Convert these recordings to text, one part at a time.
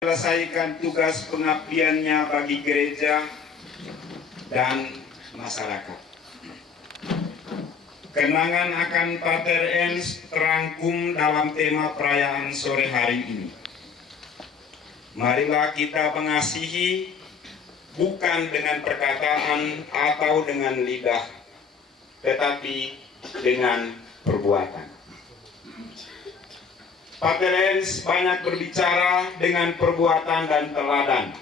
Selesaikan tugas pengabdiannya bagi gereja dan masyarakat. Kenangan akan Pater Ernst terangkum dalam tema perayaan sore hari ini. Marilah kita mengasihi bukan dengan perkataan atau dengan lidah, tetapi dengan perbuatan. Pater Ernst banyak berbicara dengan perbuatan dan teladan.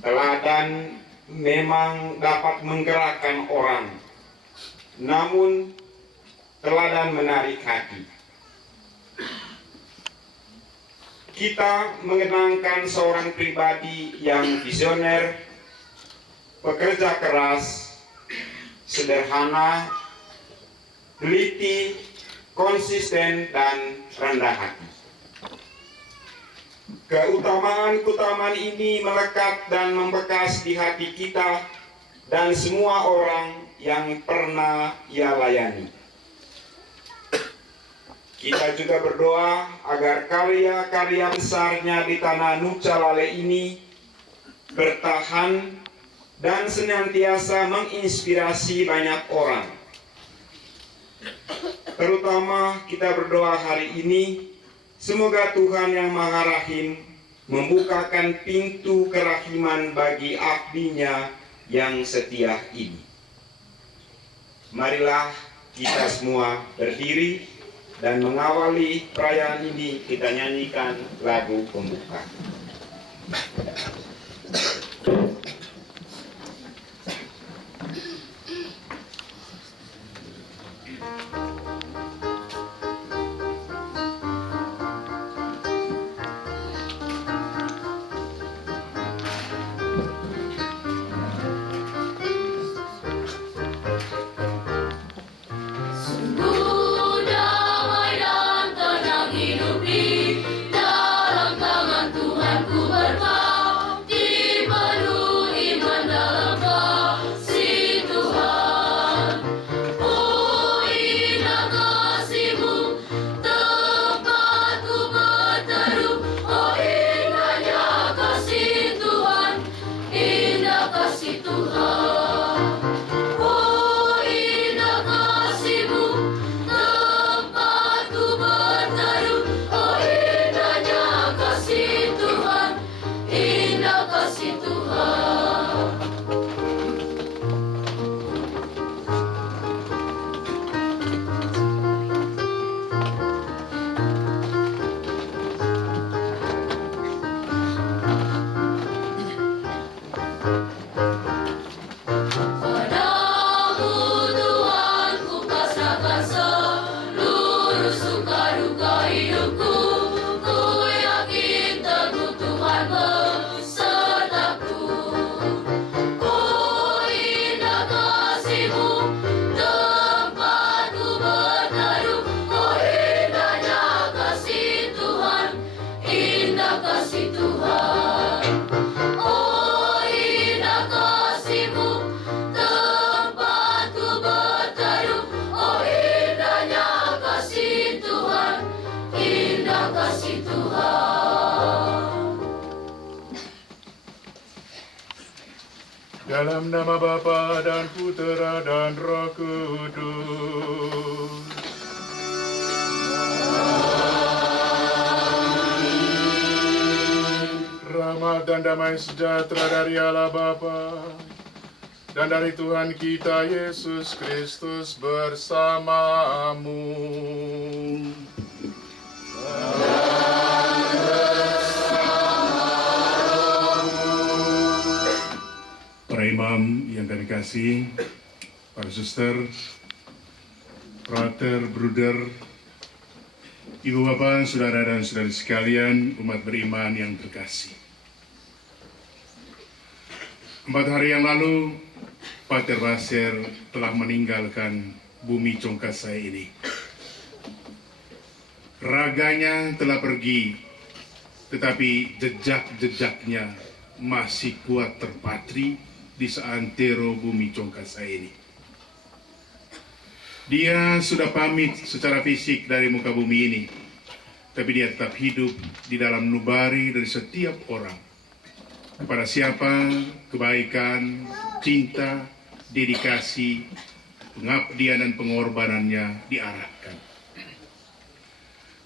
Teladan memang dapat menggerakkan orang, namun teladan menarik hati. Kita mengenangkan seorang pribadi yang visioner, pekerja keras, sederhana, teliti, konsisten, dan rendah hati. Keutamaan-keutamaan ini melekat dan membekas di hati kita dan semua orang yang pernah ia layani. Kita juga berdoa agar karya-karya besarnya di tanah Nuca Lale ini bertahan dan senantiasa menginspirasi banyak orang. Terutama kita berdoa hari ini, semoga Tuhan yang Maha Rahim membukakan pintu kerahiman bagi abdinya yang setia ini. Marilah kita semua berdiri dan mengawali perayaan ini, kita nyanyikan lagu pembuka. Dalam nama Bapa dan Putera dan Roh Kudus. Rahmat dan damai sejahtera dari Allah Bapa dan dari Tuhan kita Yesus Kristus bersamamu. Para imam yang kami kasih, para suster, frater, bruder, ibu bapak, saudara dan saudari sekalian, umat beriman yang terkasih. 4 hari yang lalu, Pater Basir telah meninggalkan bumi Congkasai ini. Raganya telah pergi, tetapi jejak-jejaknya masih kuat terpatri di seantero bumi Congkasai ini. Dia sudah pamit secara fisik dari muka bumi ini, tapi dia tetap hidup di dalam nubari dari setiap orang. Kepada siapa kebaikan, cinta, dedikasi, pengabdian dan pengorbanannya diarahkan.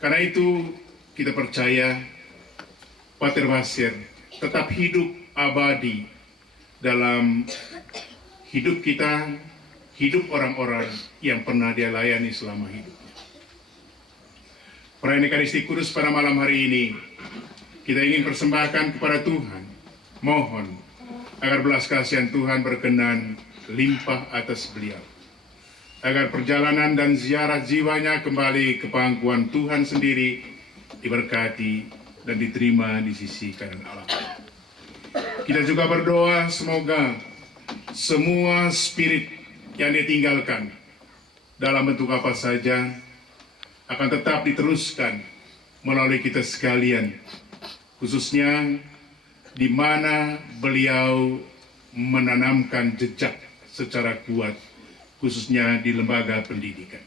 Karena itu kita percaya Pater Basir tetap hidup abadi dalam hidup kita, hidup orang-orang yang pernah dia layani selama hidupnya. Perayaan Ekaristi Kudus pada malam hari ini kita ingin persembahkan kepada Tuhan, mohon agar belas kasihan Tuhan berkenan limpah atas beliau, agar perjalanan dan ziarah jiwanya kembali ke pangkuan Tuhan sendiri diberkati dan diterima di sisi kanan Allah. Kita juga berdoa semoga semua spirit yang ditinggalkan dalam bentuk apa saja akan tetap diteruskan melalui kita sekalian, khususnya di mana beliau menanamkan jejak secara kuat, khususnya di lembaga pendidikan.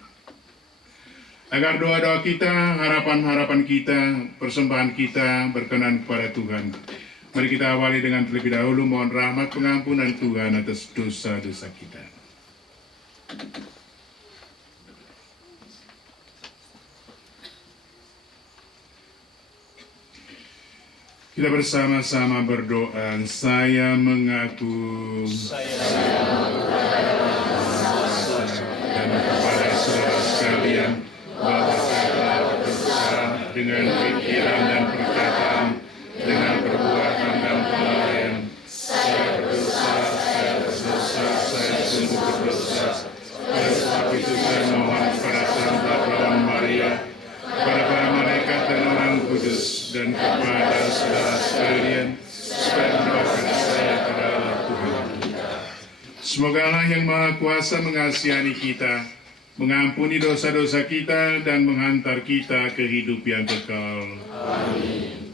Agar doa-doa kita, harapan-harapan kita, persembahan kita berkenan kepada Tuhan. Mari kita awali dengan terlebih dahulu mohon rahmat pengampunan Tuhan atas dosa-dosa kita. Kita bersama-sama berdoa. Saya mengaku dan kepada saudara sekalian bahwa saya telah berdosa dengan pikiran dan perkataan, dengan perbuatan dan kelalaian. Saya berdosa, saya sungguh berdosa. Oleh sebab itu saya mohon kepada Santa Perawan Maria, kepada para malaikat dan orang kudus, dan kepada saudara sekalian, supaya mendoakan saya pada Allah Tuhan kita. Semoga Allah yang Maha Kuasa mengasihani kita, mengampuni dosa-dosa kita, dan menghantar kita ke hidup yang kekal. Amin.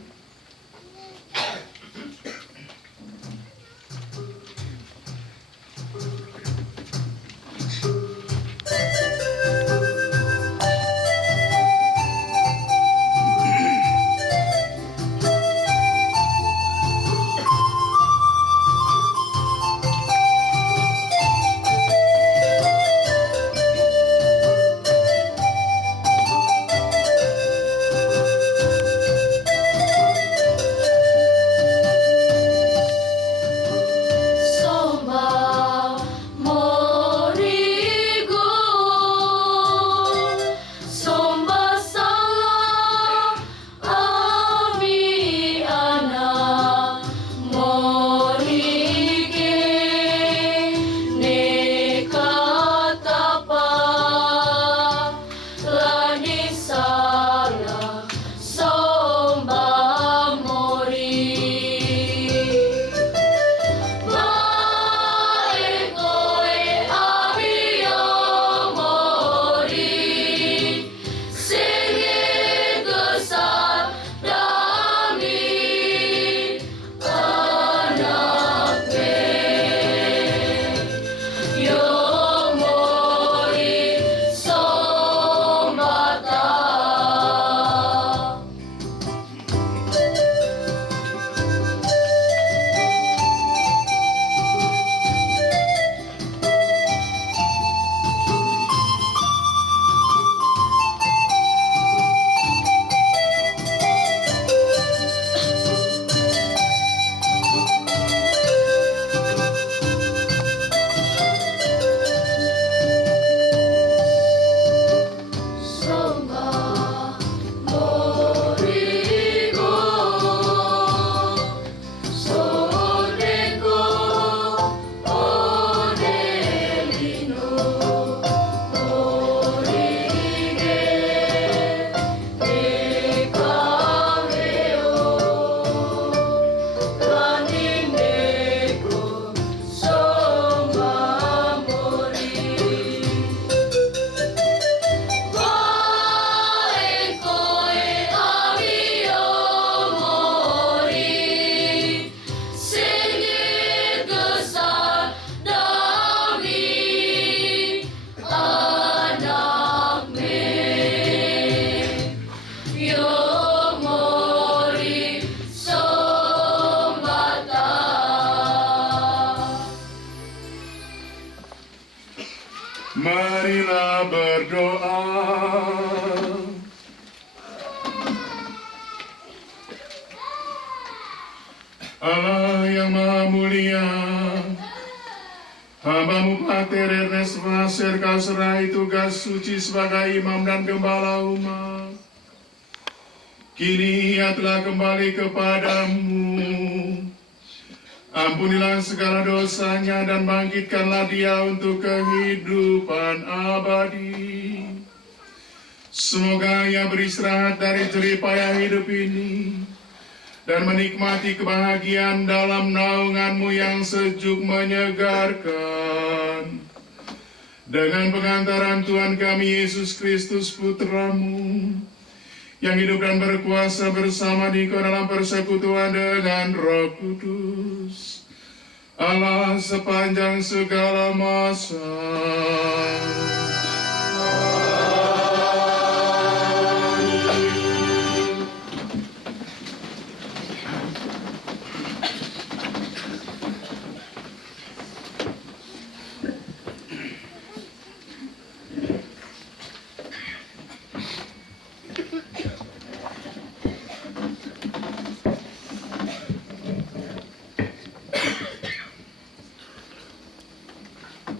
Allah yang Maha Mulia, hamba-Mu Pater Ernest Vaser Kau serahi tugas suci sebagai imam dan gembala umat. Kini ia telah kembali kepadamu. Ampunilah segala dosanya dan bangkitkanlah dia untuk kehidupan abadi. Semoga ia beristirahat dari jerih payah hidup ini dan menikmati kebahagiaan dalam naungan-Mu yang sejuk menyegarkan. Dengan pengantaran Tuhan kami Yesus Kristus Putra-Mu, yang hidup dan berkuasa bersama Dikau dalam persekutuan dengan Roh Kudus, Allah sepanjang segala masa.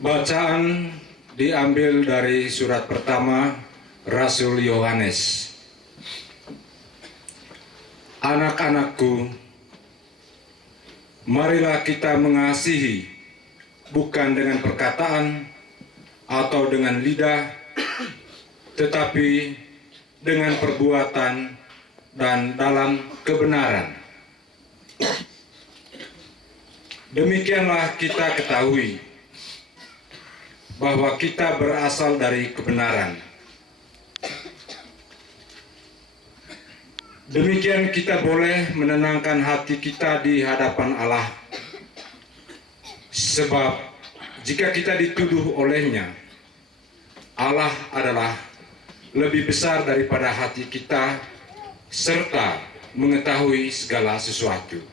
Bacaan diambil dari surat pertama Rasul Yohanes. Anak-anakku, marilah kita mengasihi bukan dengan perkataan atau dengan lidah, tetapi dengan perbuatan dan dalam kebenaran. Demikianlah kita ketahui bahwa kita berasal dari kebenaran. Demikian kita boleh menenangkan hati kita di hadapan Allah. Sebab jika kita dituduh olehnya, Allah adalah lebih besar daripada hati kita serta mengetahui segala sesuatu.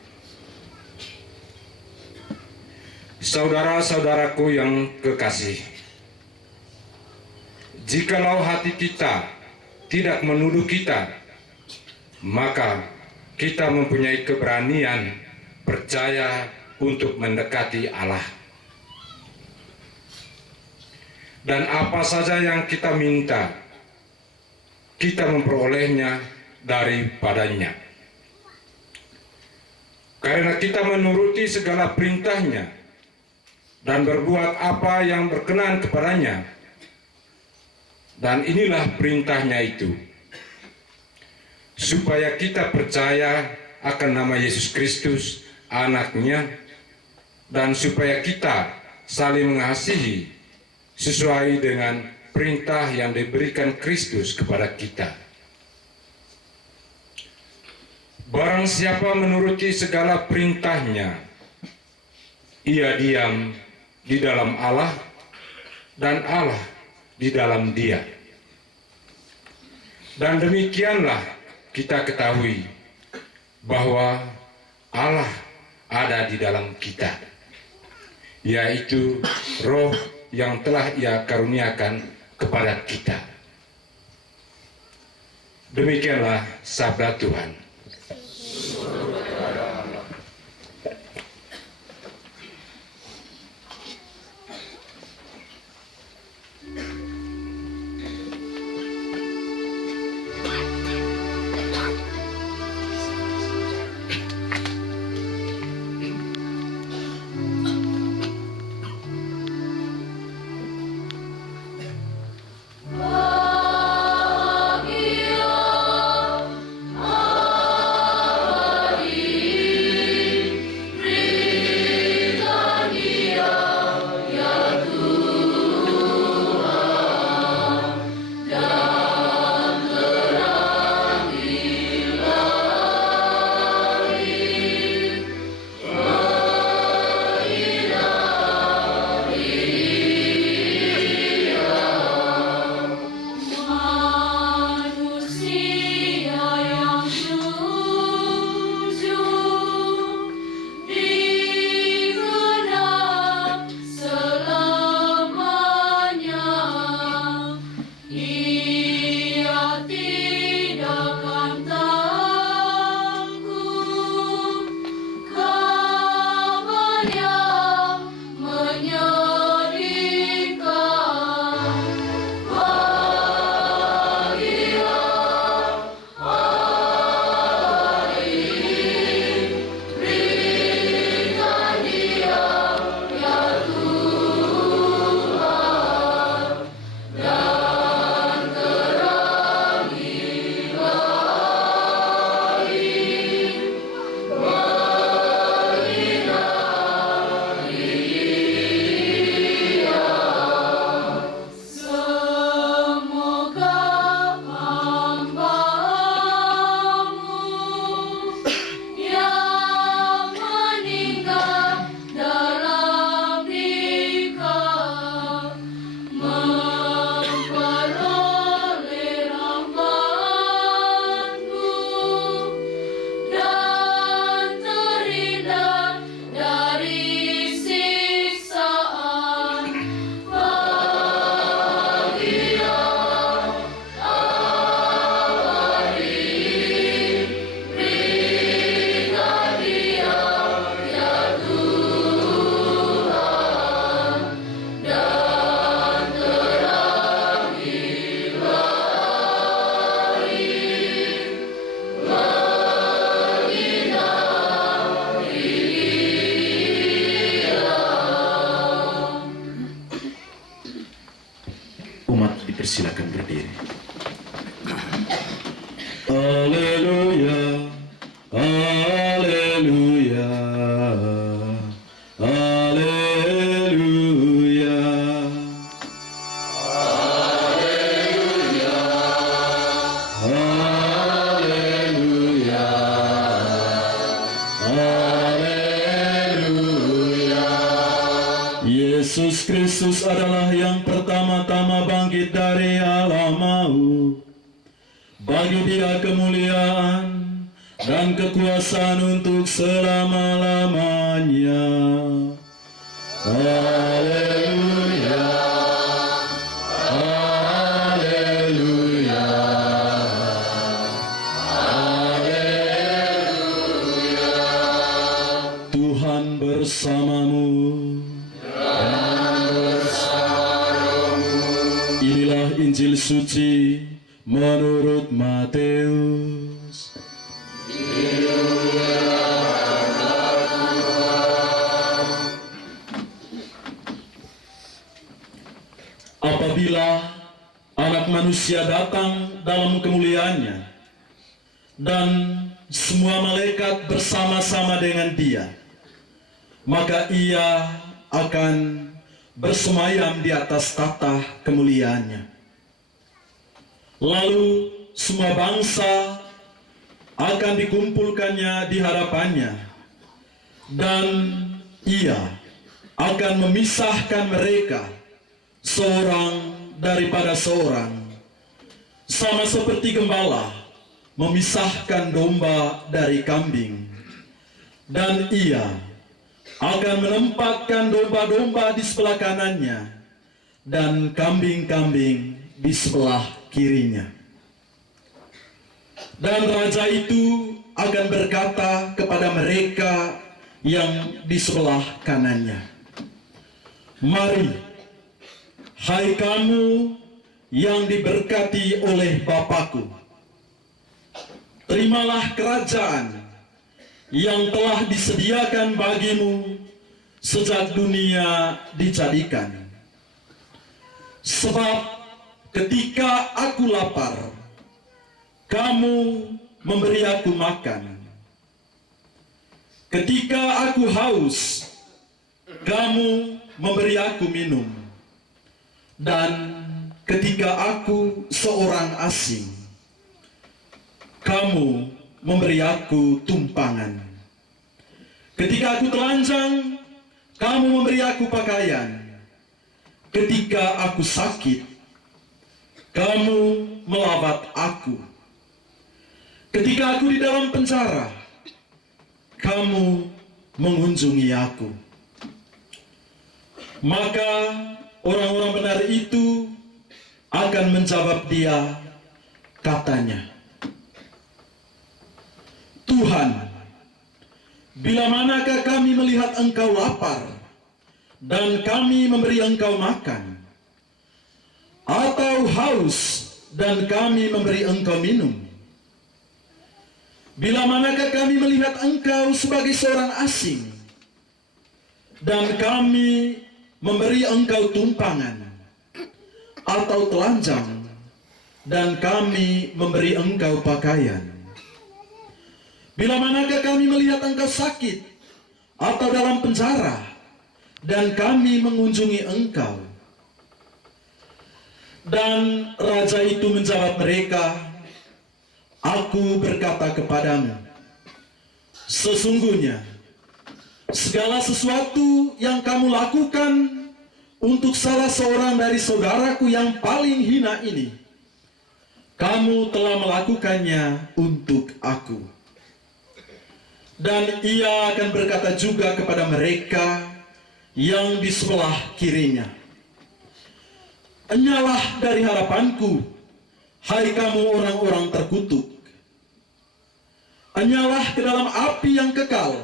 Saudara-saudaraku yang kekasih, jikalau hati kita tidak menuduh kita, maka kita mempunyai keberanian percaya untuk mendekati Allah. Dan apa saja yang kita minta, kita memperolehnya daripadanya. Karena kita menuruti segala perintahnya dan berbuat apa yang berkenan kepadanya. Dan inilah perintahnya itu, supaya kita percaya akan nama Yesus Kristus, Anaknya, dan supaya kita saling mengasihi sesuai dengan perintah yang diberikan Kristus kepada kita. Barang siapa menuruti segala perintahnya, ia diam di dalam Allah dan Allah di dalam dia. Dan demikianlah kita ketahui bahwa Allah ada di dalam kita, yaitu Roh yang telah Ia karuniakan kepada kita. Demikianlah sabda Tuhan. Agia, Persilakan berdiri. Haleluya, haleluya, haleluya. Haleluya, haleluya, haleluya. Yesus Kristus adalah yang pertama-tama bangkit dari alam maut. Bagi Dia kemuliaan dan kekuasaan untuk selama-lamanya. Haleluya, haleluya, haleluya. Tuhan bersamamu. Inilah Injil suci menurut Matius. Apabila Anak Manusia datang dalam kemuliaannya dan semua malaikat bersama-sama dengan Dia, maka Ia akan bersemayam di atas tahta kemuliaannya. Lalu semua bangsa akan dikumpulkannya di hadapannya, dan Ia akan memisahkan mereka seorang daripada seorang, sama seperti gembala memisahkan domba dari kambing. Dan Ia akan menempatkan domba-domba di sebelah kanannya dan kambing-kambing di sebelah kirinya. Dan raja itu akan berkata kepada mereka yang di sebelah kanannya, "Mari, hai kamu yang diberkati oleh Bapa-Ku, terimalah kerajaan yang telah disediakan bagimu sejak dunia dijadikan. Sebab ketika aku lapar, kamu memberi aku makan. Ketika aku haus, kamu memberi aku minum. Dan ketika aku seorang asing, kamu memberi aku tumpangan. Ketika aku telanjang, kamu memberi aku pakaian. Ketika aku sakit, kamu melawat aku. Ketika aku di dalam penjara, kamu mengunjungi aku." Maka orang-orang benar itu akan menjawab Dia, katanya, "Tuhan, bila manakah kami melihat Engkau lapar dan kami memberi Engkau makan, atau haus dan kami memberi Engkau minum? Bila manakah kami melihat Engkau sebagai seorang asing dan kami memberi Engkau tumpangan, atau telanjang dan kami memberi Engkau pakaian? Bila manakah kami melihat Engkau sakit atau dalam penjara dan kami mengunjungi Engkau?" Dan raja itu menjawab mereka, "Aku berkata kepadamu, sesungguhnya segala sesuatu yang kamu lakukan untuk salah seorang dari saudaraku yang paling hina ini, kamu telah melakukannya untuk aku." Dan Ia akan berkata juga kepada mereka yang di sebelah kirinya, "Enyalah dari hadapanku, hai kamu orang-orang terkutuk. Enyalah ke dalam api yang kekal,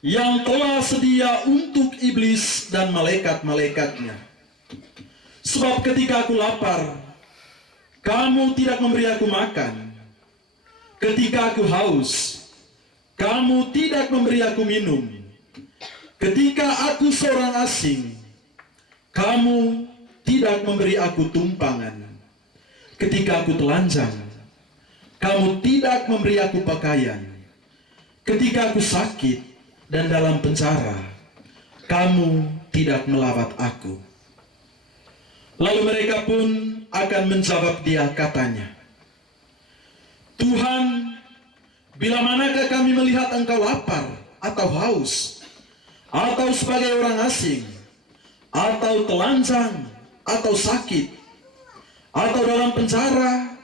yang telah sedia untuk iblis dan malaikat-malaikatnya. Sebab ketika aku lapar, kamu tidak memberi aku makan. Ketika aku haus, kamu tidak memberi aku minum. Ketika aku seorang asing, kamu tidak memberi aku tumpangan. Ketika aku telanjang, kamu tidak memberi aku pakaian. Ketika aku sakit dan dalam penjara, kamu tidak melawat aku. Lalu mereka pun akan menjawab dia katanya, Tuhan, bila manakah kami melihat engkau lapar atau haus, atau sebagai orang asing, atau telanjang, atau sakit, atau dalam penjara,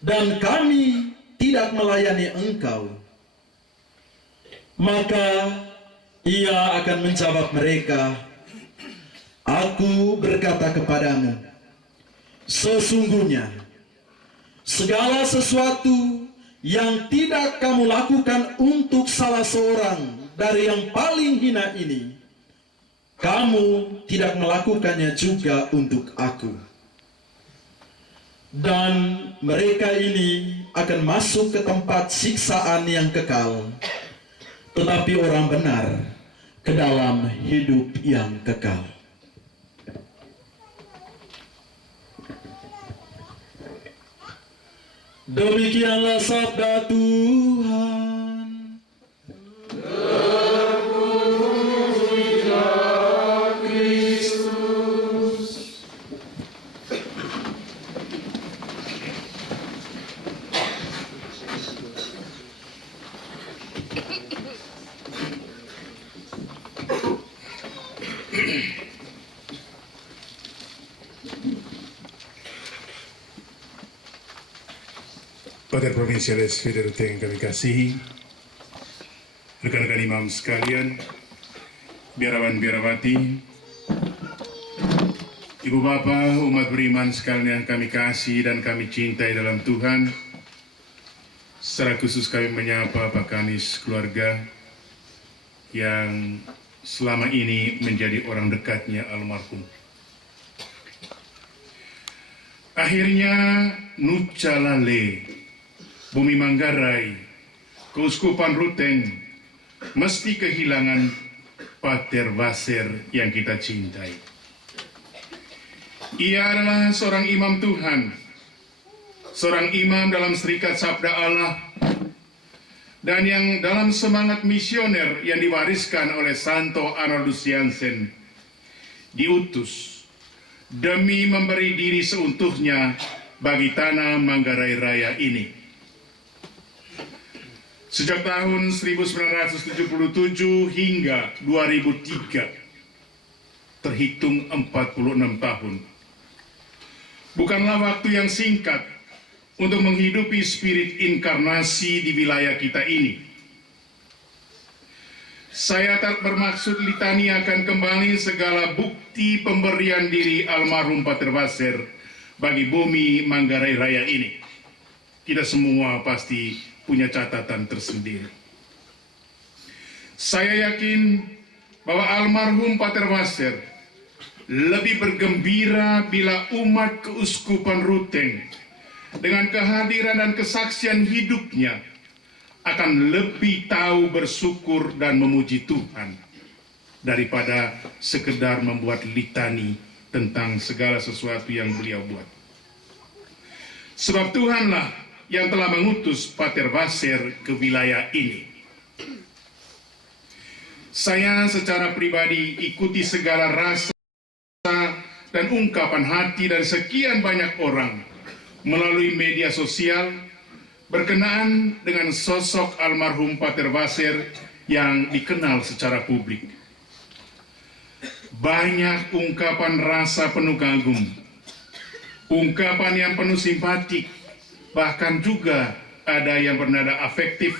dan kami tidak melayani engkau? Maka ia akan menjawab mereka, Aku berkata kepadamu, sesungguhnya segala sesuatu yang tidak kamu lakukan untuk salah seorang dari yang paling hina ini, kamu tidak melakukannya juga untuk aku. Dan mereka ini akan masuk ke tempat siksaan yang kekal, tetapi orang benar ke dalam hidup yang kekal. Demikianlah sabda Tuhan. Terpujilah Kristus. Pater Provinsialis Fide Ruteng yang kami kasihi, rekan-rekan imam sekalian, biarawan-biarawati, ibu bapa, umat beriman sekalian yang kami kasih dan kami cintai dalam Tuhan, secara khusus kami menyapa Pak Kanis keluarga yang selama ini menjadi orang dekatnya almarhum. Akhirnya Nucalale, Bumi Manggarai, Keuskupan Ruteng mesti kehilangan Pater Wasser yang kita cintai. Ia adalah seorang imam Tuhan, seorang imam dalam serikat Sabda Allah, dan yang dalam semangat misioner yang diwariskan oleh Santo Arnoldus Jansen diutus demi memberi diri seutuhnya bagi tanah Manggarai Raya ini. Sejak tahun 1977 hingga 2003, terhitung 46 tahun. Bukanlah waktu yang singkat untuk menghidupi spirit inkarnasi di wilayah kita ini. Saya tak bermaksud litaniakan kembali segala bukti pemberian diri almarhum Pater Wasser bagi bumi Manggarai Raya ini. Kita semua pasti punya catatan tersendiri. Saya yakin bahwa almarhum Pater Wasser lebih bergembira bila umat Keuskupan Ruteng dengan kehadiran dan kesaksian hidupnya akan lebih tahu bersyukur dan memuji Tuhan daripada sekedar membuat litani tentang segala sesuatu yang beliau buat. Sebab Tuhanlah yang telah mengutus Pater Wasser ke wilayah ini. Saya secara pribadi ikuti segala rasa dan ungkapan hati dari sekian banyak orang melalui media sosial berkenaan dengan sosok almarhum Pater Wasser yang dikenal secara publik. Banyak ungkapan rasa penuh kagum, ungkapan yang penuh simpatik, bahkan juga ada yang bernada afektif,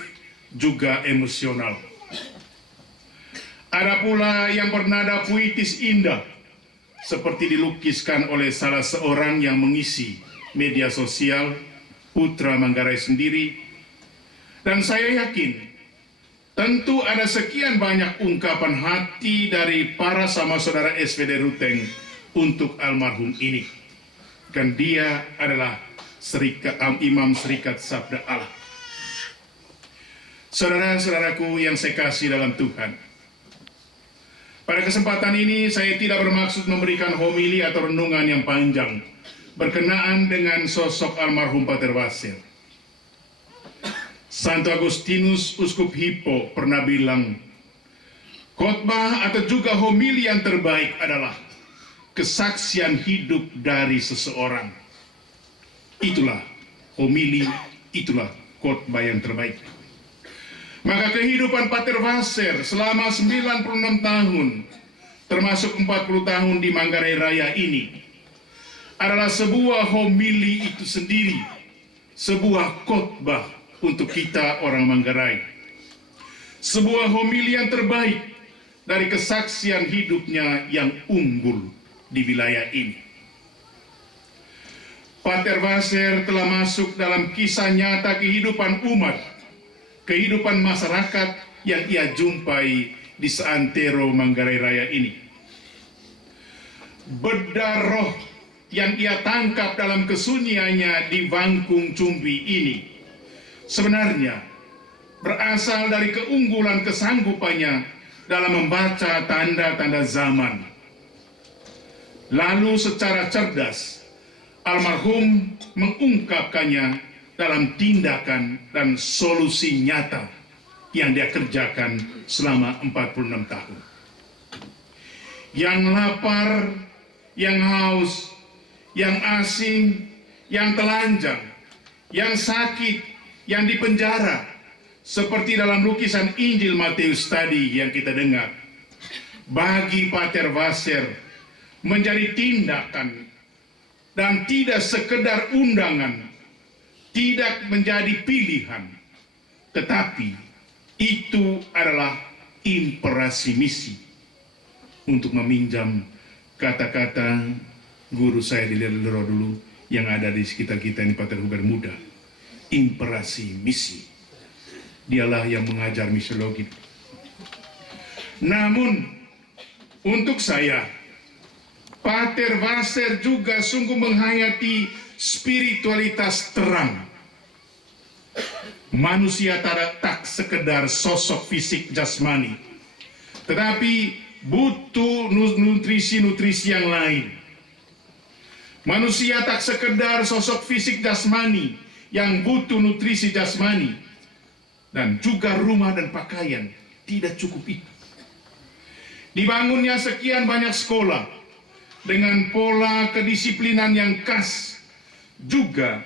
juga emosional. Ada pula yang bernada puitis indah, seperti dilukiskan oleh salah seorang yang mengisi media sosial, Putra Manggarai sendiri. Dan saya yakin, tentu ada sekian banyak ungkapan hati dari para sama saudara SVD Ruteng untuk almarhum ini. Dan dia adalah Imam Serikat Sabda Allah. Saudara-saudaraku yang saya kasih dalam Tuhan, Pada kesempatan ini saya tidak bermaksud memberikan homili atau renungan yang panjang berkenaan dengan sosok almarhum Pater Wasser. Santo Agustinus Uskup Hippo pernah bilang, khotbah atau juga homili yang terbaik adalah kesaksian hidup dari seseorang. Itulah homili, itulah khotbah yang terbaik. Maka kehidupan Pater Wasser selama 96 tahun, termasuk 40 tahun di Manggarai Raya ini, adalah sebuah homili itu sendiri, sebuah khotbah untuk kita orang Manggarai. Sebuah homili yang terbaik dari kesaksian hidupnya yang unggul di wilayah ini. Pater Wasser telah masuk dalam kisah nyata kehidupan umat, kehidupan masyarakat yang ia jumpai di seantero Manggarai Raya ini. Bedah roh yang ia tangkap dalam kesunyiannya di Wangkung Cumbi ini sebenarnya berasal dari keunggulan kesanggupannya dalam membaca tanda-tanda zaman. Lalu secara cerdas, almarhum mengungkapkannya dalam tindakan dan solusi nyata yang dia kerjakan selama 46 tahun. Yang lapar, yang haus, yang asing, yang telanjang, yang sakit, yang dipenjara, seperti dalam lukisan Injil Matius tadi yang kita dengar. Bagi Pater Wasser menjadi tindakan dan tidak sekedar undangan, tidak menjadi pilihan, tetapi itu adalah imperasi misi. Untuk meminjam kata-kata guru saya di Lero dulu yang ada di sekitar kita ini, Pater Hubert Muda, imperasi misi. Dialah yang mengajar misiologi. Namun untuk saya, Pater Wasser juga sungguh menghayati spiritualitas terang. Manusia tak sekedar sosok fisik jasmani, tetapi butuh nutrisi-nutrisi yang lain. Manusia tak sekedar sosok fisik jasmani yang butuh nutrisi jasmani, dan juga rumah dan pakaian tidak cukup itu. Dibangunnya sekian banyak sekolah dengan pola kedisiplinan yang khas juga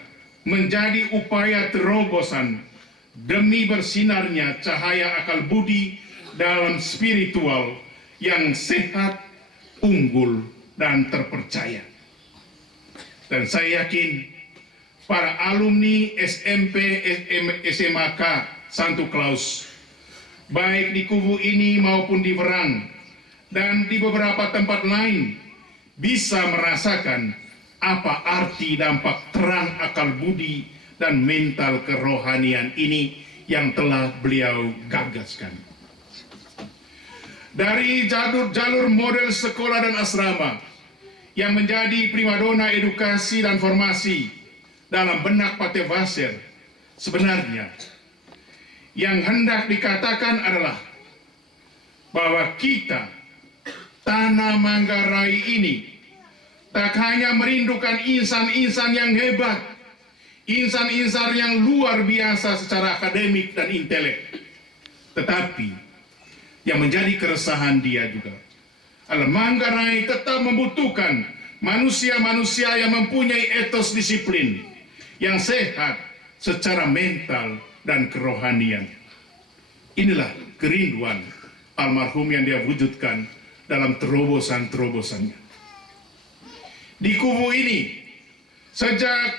menjadi upaya terobosan demi bersinarnya cahaya akal budi dalam spiritual yang sehat, unggul, dan terpercaya. Dan saya yakin para alumni SMP, SMAK Santo Claus, baik di kubu ini maupun di Werang dan di beberapa tempat lain, bisa merasakan apa arti dampak terang akal budi dan mental kerohanian ini yang telah beliau gagaskan. Dari jalur model sekolah dan asrama yang menjadi primadona edukasi dan formasi dalam benak Pater Wasser, sebenarnya yang hendak dikatakan adalah bahwa kita, tanah Manggarai ini, tak hanya merindukan insan-insan yang hebat, insan-insan yang luar biasa secara akademik dan intelek, tetapi yang menjadi keresahan dia juga adalah Manggarai tetap membutuhkan manusia-manusia yang mempunyai etos disiplin, yang sehat secara mental dan kerohanian. Inilah kerinduan almarhum yang dia wujudkan dalam terobosan-terobosannya. Di kubu ini, sejak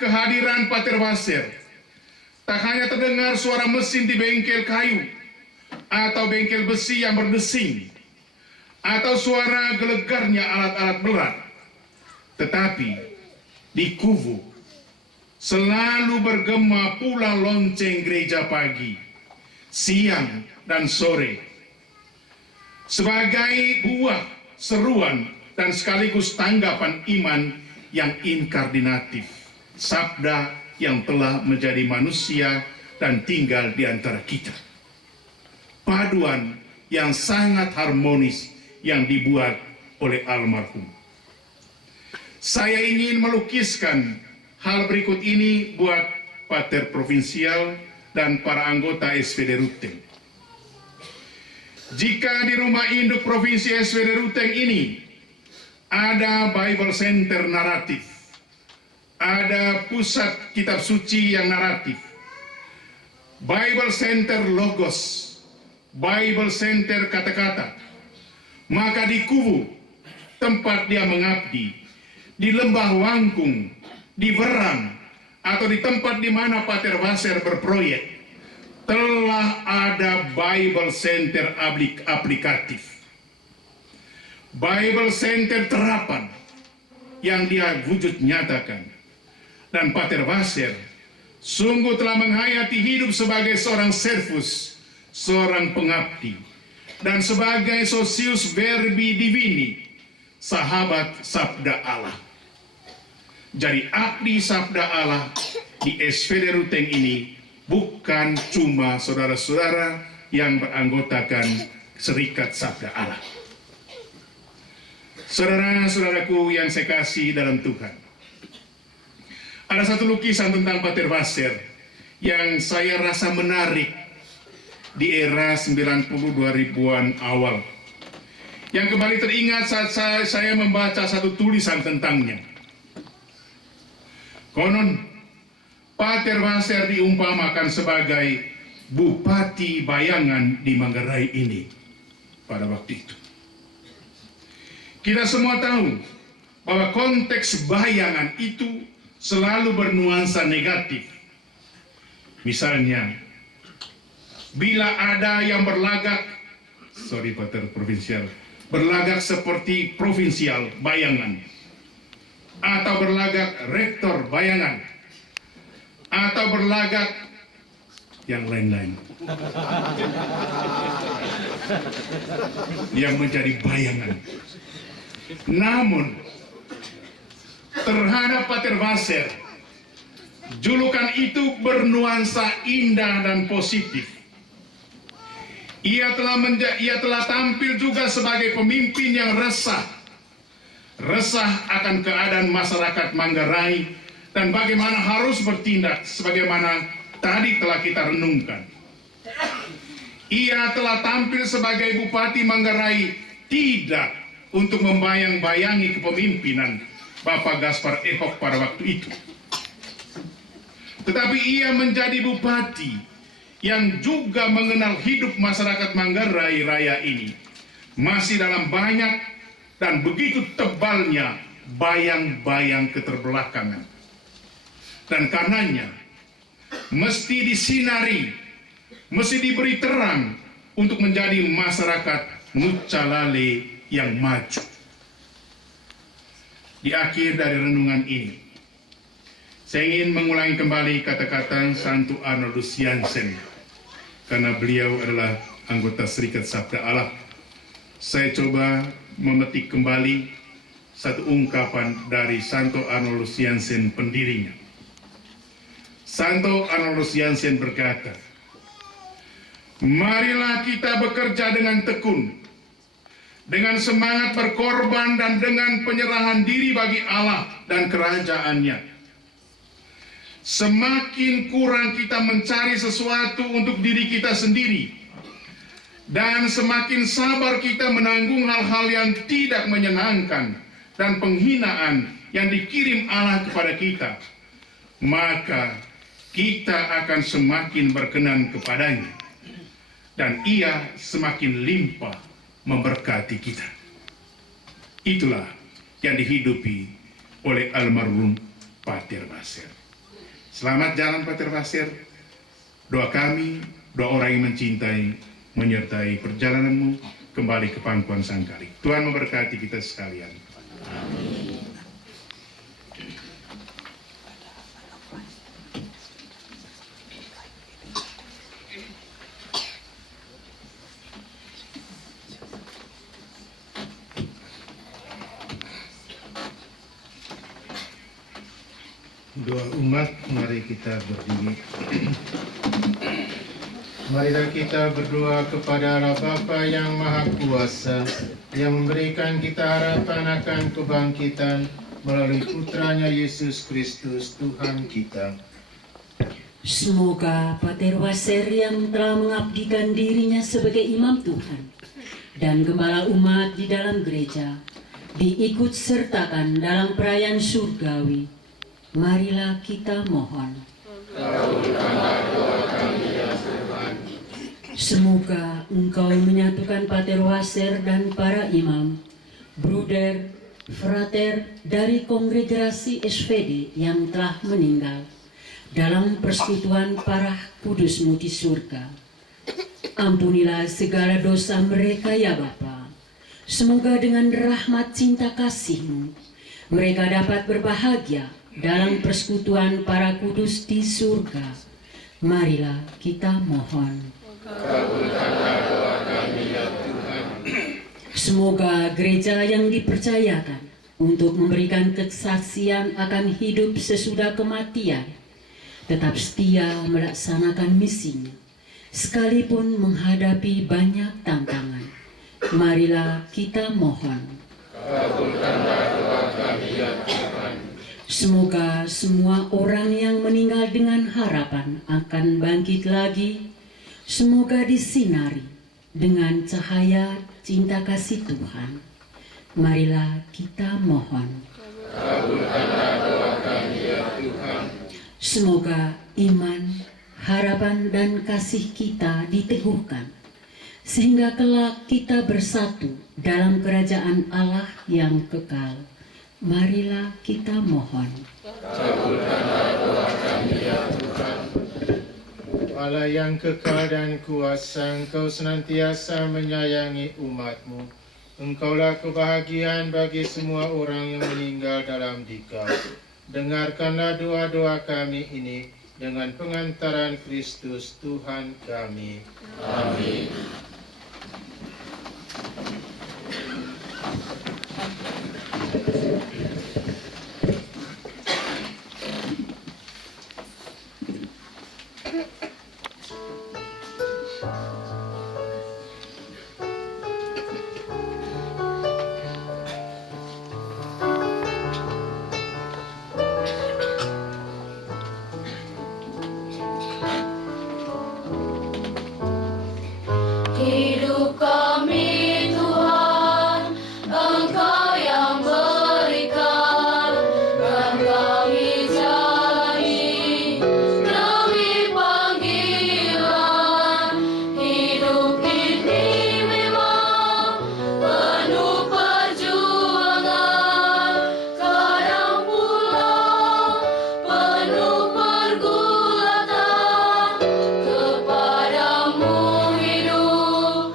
kehadiran Pater Wasser, tak hanya terdengar suara mesin di bengkel kayu atau bengkel besi yang berdesing, atau suara gelegarnya alat-alat berat, tetapi di kubu selalu bergema pula lonceng gereja pagi, siang, dan sore, sebagai buah seruan dan sekaligus tanggapan iman yang inkardinatif, sabda yang telah menjadi manusia dan tinggal di antara kita. Paduan yang sangat harmonis yang dibuat oleh almarhum. Saya ingin melukiskan hal berikut ini buat Pater Provinsial dan para anggota SPD Ruteng. Jika di rumah induk Provinsi SPD Ruteng ini ada Bible Center naratif, ada pusat kitab suci yang naratif, Bible Center logos, Bible Center kata-kata, maka di Kubu tempat dia mengabdi, di Lembah Wangkung, di Werang, atau di tempat di mana Pater Wasser berproyek, telah ada Bible Center aplikatif, Bible Center terapan yang dia wujud nyatakan. Dan Pater Wasser sungguh telah menghayati hidup sebagai seorang servus, seorang pengabdi, dan sebagai socius verbi divini, sahabat sabda Allah. Jadi abdi sabda Allah di SPD Ruteng ini bukan cuma saudara-saudara yang beranggotakan Serikat Sabda Allah. Saudara-saudaraku yang saya kasih dalam Tuhan, ada satu lukisan tentang Pater Wasser yang saya rasa menarik di era 90 2000-an awal, yang kembali teringat saat saya membaca satu tulisan tentangnya. Konon Pater Wasser diumpamakan sebagai bupati bayangan di Manggarai ini pada waktu itu. Kita semua tahu bahwa konteks bayangan itu selalu bernuansa negatif. Misalnya, bila ada yang berlagak, Pater Provinsial, berlagak seperti provinsial bayangan, atau berlagak rektor bayangan, atau berlagak yang lain-lain yang menjadi bayangan. Namun terhadap Pater Wasser, julukan itu bernuansa indah dan positif. Ia telah tampil juga sebagai pemimpin yang resah akan keadaan masyarakat Manggarai dan bagaimana harus bertindak sebagaimana tadi telah kita renungkan. Ia telah tampil sebagai Bupati Manggarai tidak untuk membayang-bayangi kepemimpinan Bapak Gaspar Ehok pada waktu itu, tetapi ia menjadi bupati yang juga mengenal hidup masyarakat Manggarai Raya ini masih dalam banyak dan begitu tebalnya bayang-bayang keterbelakangan, dan karenanya mesti disinari, mesti diberi terang untuk menjadi masyarakat Nucalale yang maju. Di akhir dari renungan ini, saya ingin mengulangi kembali kata-kata Santo Arnoldus Jansen, karena beliau adalah anggota Serikat Sabda Allah. Saya coba memetik kembali satu ungkapan dari Santo Arnoldus Jansen, pendirinya. Santo Arnoldus Jansen berkata, "Marilah kita bekerja dengan tekun, dengan semangat berkorban dan dengan penyerahan diri bagi Allah dan kerajaannya. Semakin kurang kita mencari sesuatu untuk diri kita sendiri, dan semakin sabar kita menanggung hal-hal yang tidak menyenangkan dan penghinaan yang dikirim Allah kepada kita, maka kita akan semakin berkenan kepadanya, dan Ia semakin limpah memberkati kita." Itulah yang dihidupi oleh almarhum Pater Wasser. Selamat jalan Pater Wasser. Doa kami, doa orang yang mencintai, menyertai perjalananmu kembali ke pangkuan Sangkali. Tuhan memberkati kita sekalian. Amin. Doa umat, mari kita berdiri. Marilah kita berdoa kepada Allah Bapa yang Maha Kuasa, yang memberikan kita harapan akan kebangkitan melalui putranya Yesus Kristus Tuhan kita. Semoga Pater Waser yang telah mengabdikan dirinya sebagai imam Tuhan dan gembala umat di dalam gereja diikut sertakan dalam perayaan surgawi. Marilah kita mohon. Semoga Engkau menyatukan Pater Waser dan para imam, bruder, frater dari kongregasi SVD yang telah meninggal dalam persekutuan para kudus-Mu di surga. Ampunilah segala dosa mereka ya Bapa. Semoga dengan rahmat cinta kasih-Mu mereka dapat berbahagia dalam persekutuan para kudus di surga. Marilah kita mohon. Semoga gereja yang dipercayakan untuk memberikan kesaksian akan hidup sesudah kematian tetap setia melaksanakan misinya sekalipun menghadapi banyak tantangan. Marilah kita mohon. Semoga semua orang yang meninggal dengan harapan akan bangkit lagi, semoga disinari dengan cahaya cinta kasih Tuhan. Marilah kita mohon. Semoga iman, harapan dan kasih kita diteguhkan, sehingga kelak kita bersatu dalam kerajaan Allah yang kekal. Marilah kita mohon. Allah yang kekal dan kuasa, Engkau senantiasa menyayangi umat-Mu. Engkaulah kebahagiaan bagi semua orang yang meninggal dalam Dikau. Dengarkanlah doa-doa kami ini dengan pengantaran Kristus Tuhan kami. Amin. Hidup kami Tuhan, Engkau yang berikan, dan kami jalani demi panggilan. Hidup ini memang penuh perjuangan, kadang pula penuh pergulatan. Kepadamu hidup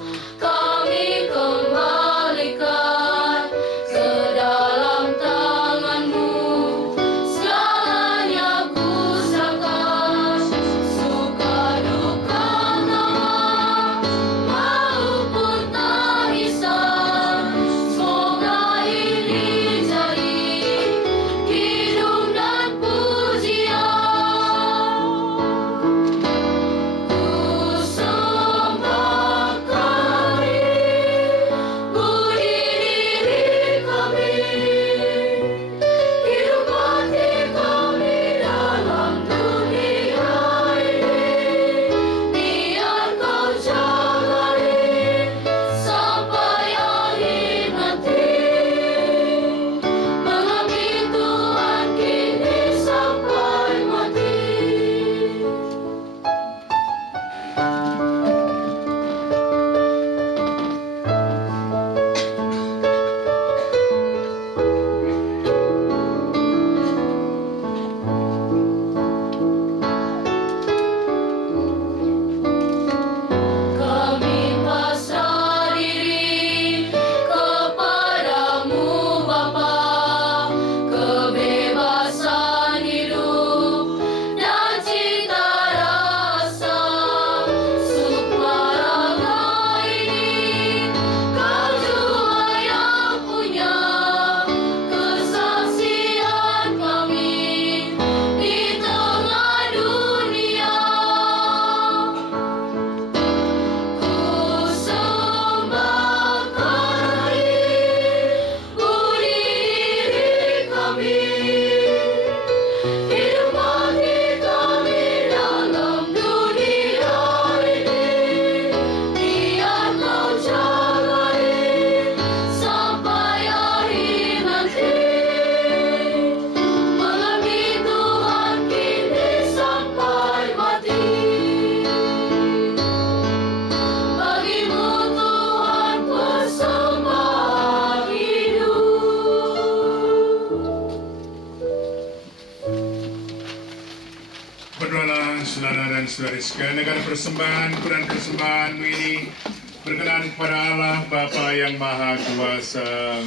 saudara sekalian, agar persembahan dan persembahanmu ini berkenan kepada Allah Bapa yang Maha Kuasa.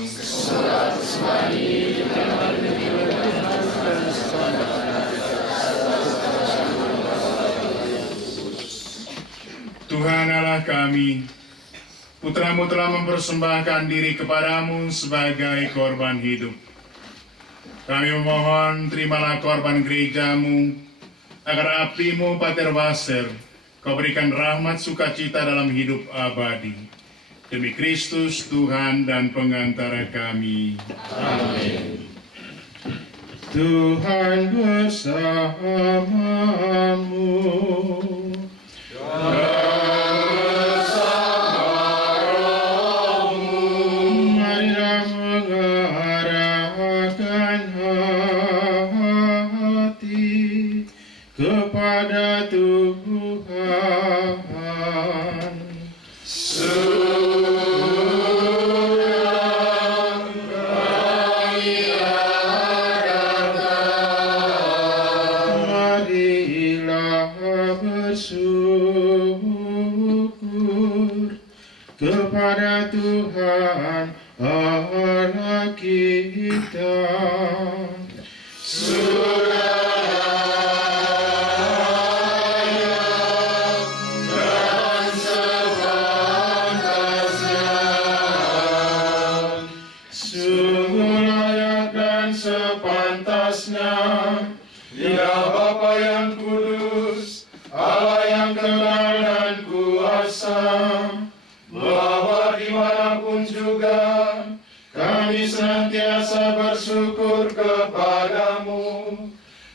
Tuhan Allah kami, Putramu telah mempersembahkan diri kepadamu sebagai korban hidup. Kami memohon, terimalah korban gerejamu, agar abdimu Pater Wasser, kau berikan rahmat sukacita dalam hidup abadi. Demi Kristus Tuhan dan pengantara kami. Amin. Tuhan bersamamu. Marilah mengarahkan hati kepada Tuhan. Marilah bersyukur kepada Tuhan Allah kita. Sungguh layak dan sepantasnya, ya Bapa yang kudus, Allah yang kekal dan kuasa, bahwa dimanapun juga kami senantiasa bersyukur kepadamu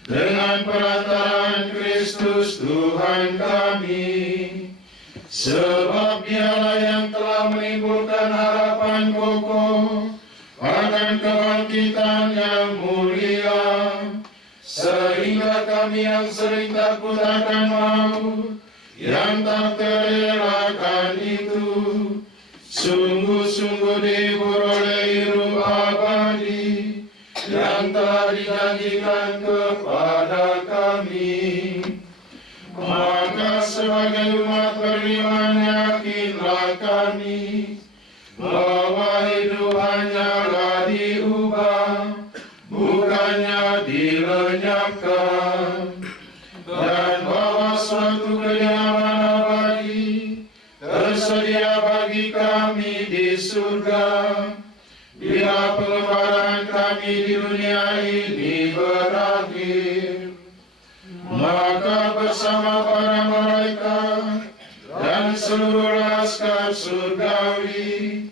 dengan perantaraan Kristus Tuhan kami. Sebab dialah yang telah menimbulkan harapan kokoh akan kebangkitan yang mulia, sehingga kami yang sering takut akan maut, yang tak terelakkan itu, sungguh-sungguh dihibur oleh hidup abadi, yang telah dijanjikan kepada kami. Maka sebagai umat beriman yakinlah kami, bahwa hidup hanyalah diubah, bukannya dilenyapkan, dan bahwa suatu kediaman abadi tersedia bagi kami di surga, bila pengembaraan kami di dunia ini berakhir. Maka bersama para malaikat dan seluruh laskar surgawi,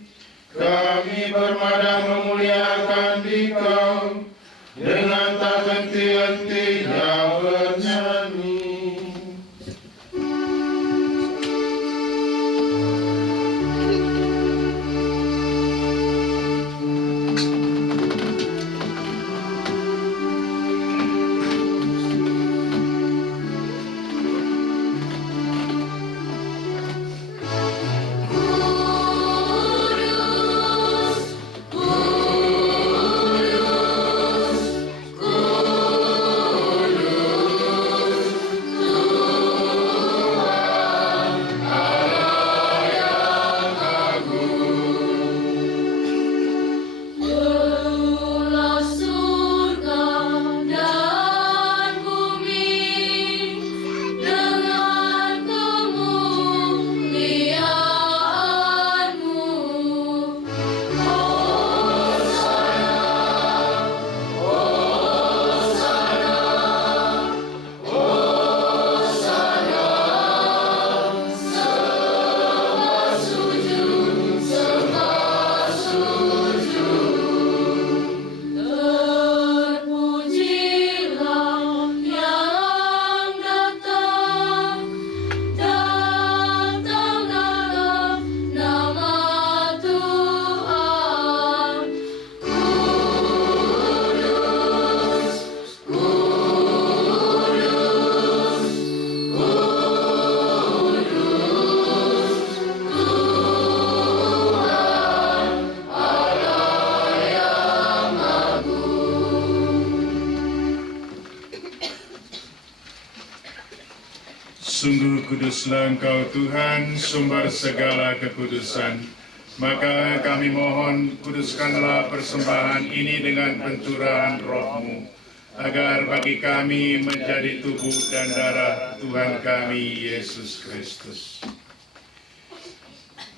kami bermadam memuliakan Dikau dengan tak henti-hentinya bernyanyi. Kudus, Sungguh kuduslah Engkau Tuhan, sumber segala kekudusan. Maka kami mohon, kuduskanlah persembahan ini dengan pencurahan roh-Mu, agar bagi kami menjadi tubuh dan darah Tuhan kami, Yesus Kristus.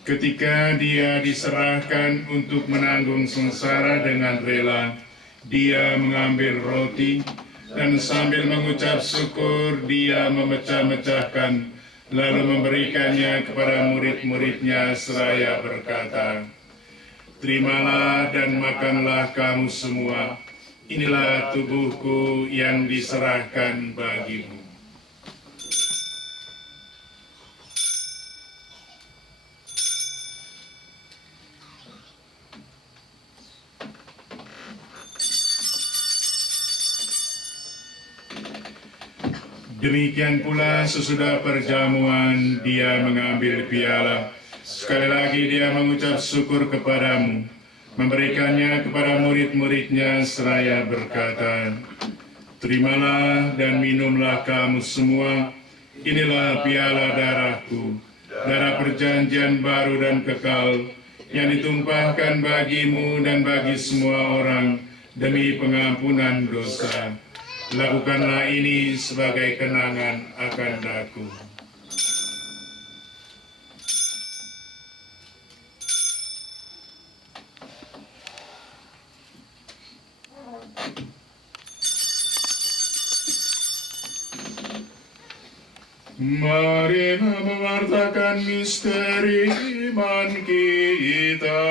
Ketika Dia diserahkan untuk menanggung sengsara dengan rela, Dia mengambil roti, dan sambil mengucap syukur, Dia memecah-mecahkan, lalu memberikannya kepada murid-muridnya seraya berkata, "Terimalah dan makanlah kamu semua, inilah tubuhku yang diserahkan bagimu." Demikian pula sesudah perjamuan Dia mengambil piala. Sekali lagi Dia mengucap syukur kepadamu, memberikannya kepada murid-muridnya seraya berkata, "Terimalah dan minumlah kamu semua, inilah piala darahku, darah perjanjian baru dan kekal, yang ditumpahkan bagimu dan bagi semua orang demi pengampunan dosa. Lakukanlah ini sebagai kenangan akan aku." Marilah mewartakan misteri iman kita.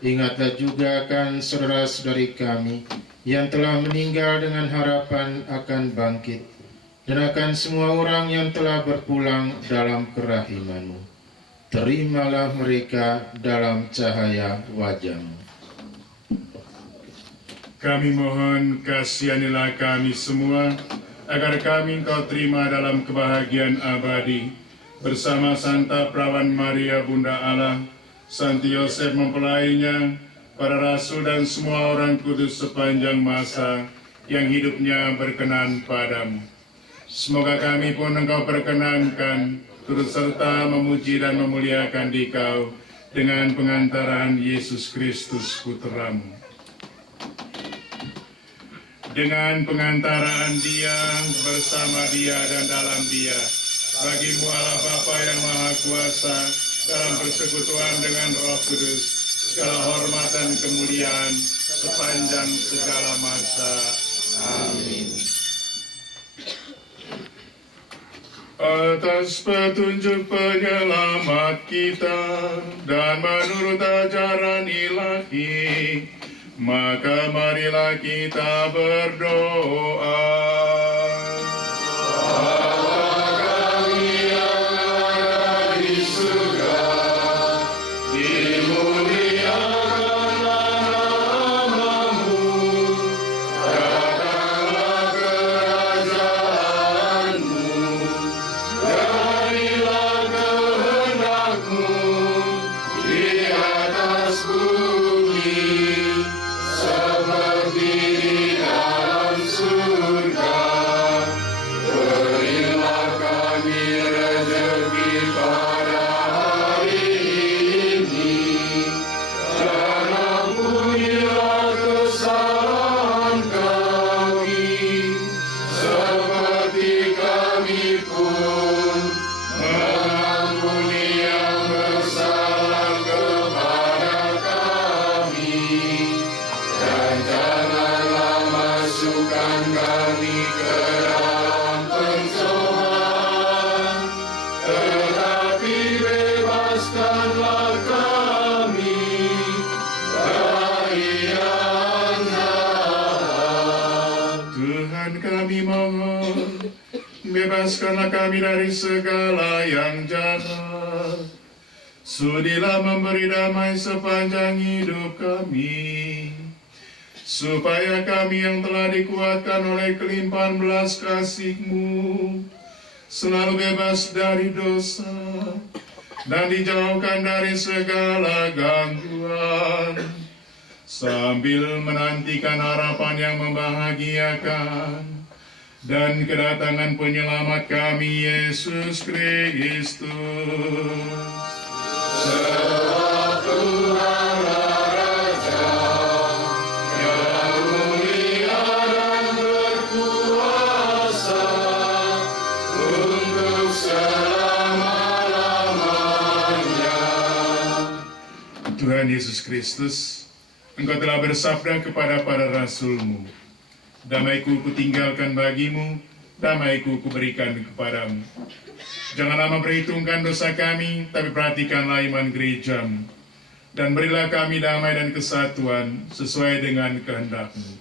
Ingatlah juga akan saudara-saudari kami yang telah meninggal dengan harapan akan bangkit, dan akan semua orang yang telah berpulang dalam kerahiman-Mu. Terimalah mereka dalam cahaya wajah-Mu. Kami mohon, kasihanilah kami semua, agar kami Engkau terima dalam kebahagiaan abadi, bersama Santa Perawan Maria Bunda Allah, Santi Yosef mempelainya, para rasul dan semua orang kudus sepanjang masa yang hidupnya berkenan padamu. Semoga kami pun Engkau perkenankan, turut serta memuji dan memuliakan Dikau dengan pengantaran Yesus Kristus Putramu. Dengan pengantaraan Dia, bersama Dia dan dalam Dia, bagimu Allah Bapa yang Maha Kuasa, dalam persekutuan dengan Roh Kudus, segala hormat dan kemuliaan sepanjang segala masa. Amin. Atas petunjuk penyelamat kita dan menurut ajaran ilahi, maka marilah kita berdoa. Bebaskanlah kami dari segala yang jahat, Sudilah memberi damai sepanjang hidup kami, supaya kami yang telah dikuatkan oleh kelimpahan belas kasih-Mu selalu bebas dari dosa dan dijauhkan dari segala gangguan, sambil menantikan harapan yang membahagiakan dan kedatangan penyelamat kami, Yesus Kristus. Sebab Tuhan Raja yang mulia dan berkuasa untuk selama-lamanya. Tuhan Yesus Kristus, Engkau telah bersabda kepada para rasul-Mu, damai-Ku kutinggalkan bagimu, damai-Ku kuberikan kepadamu. Janganlah memperhitungkan dosa kami, tapi perhatikanlah iman gereja-Mu. Dan berilah kami damai dan kesatuan sesuai dengan kehendak-Mu.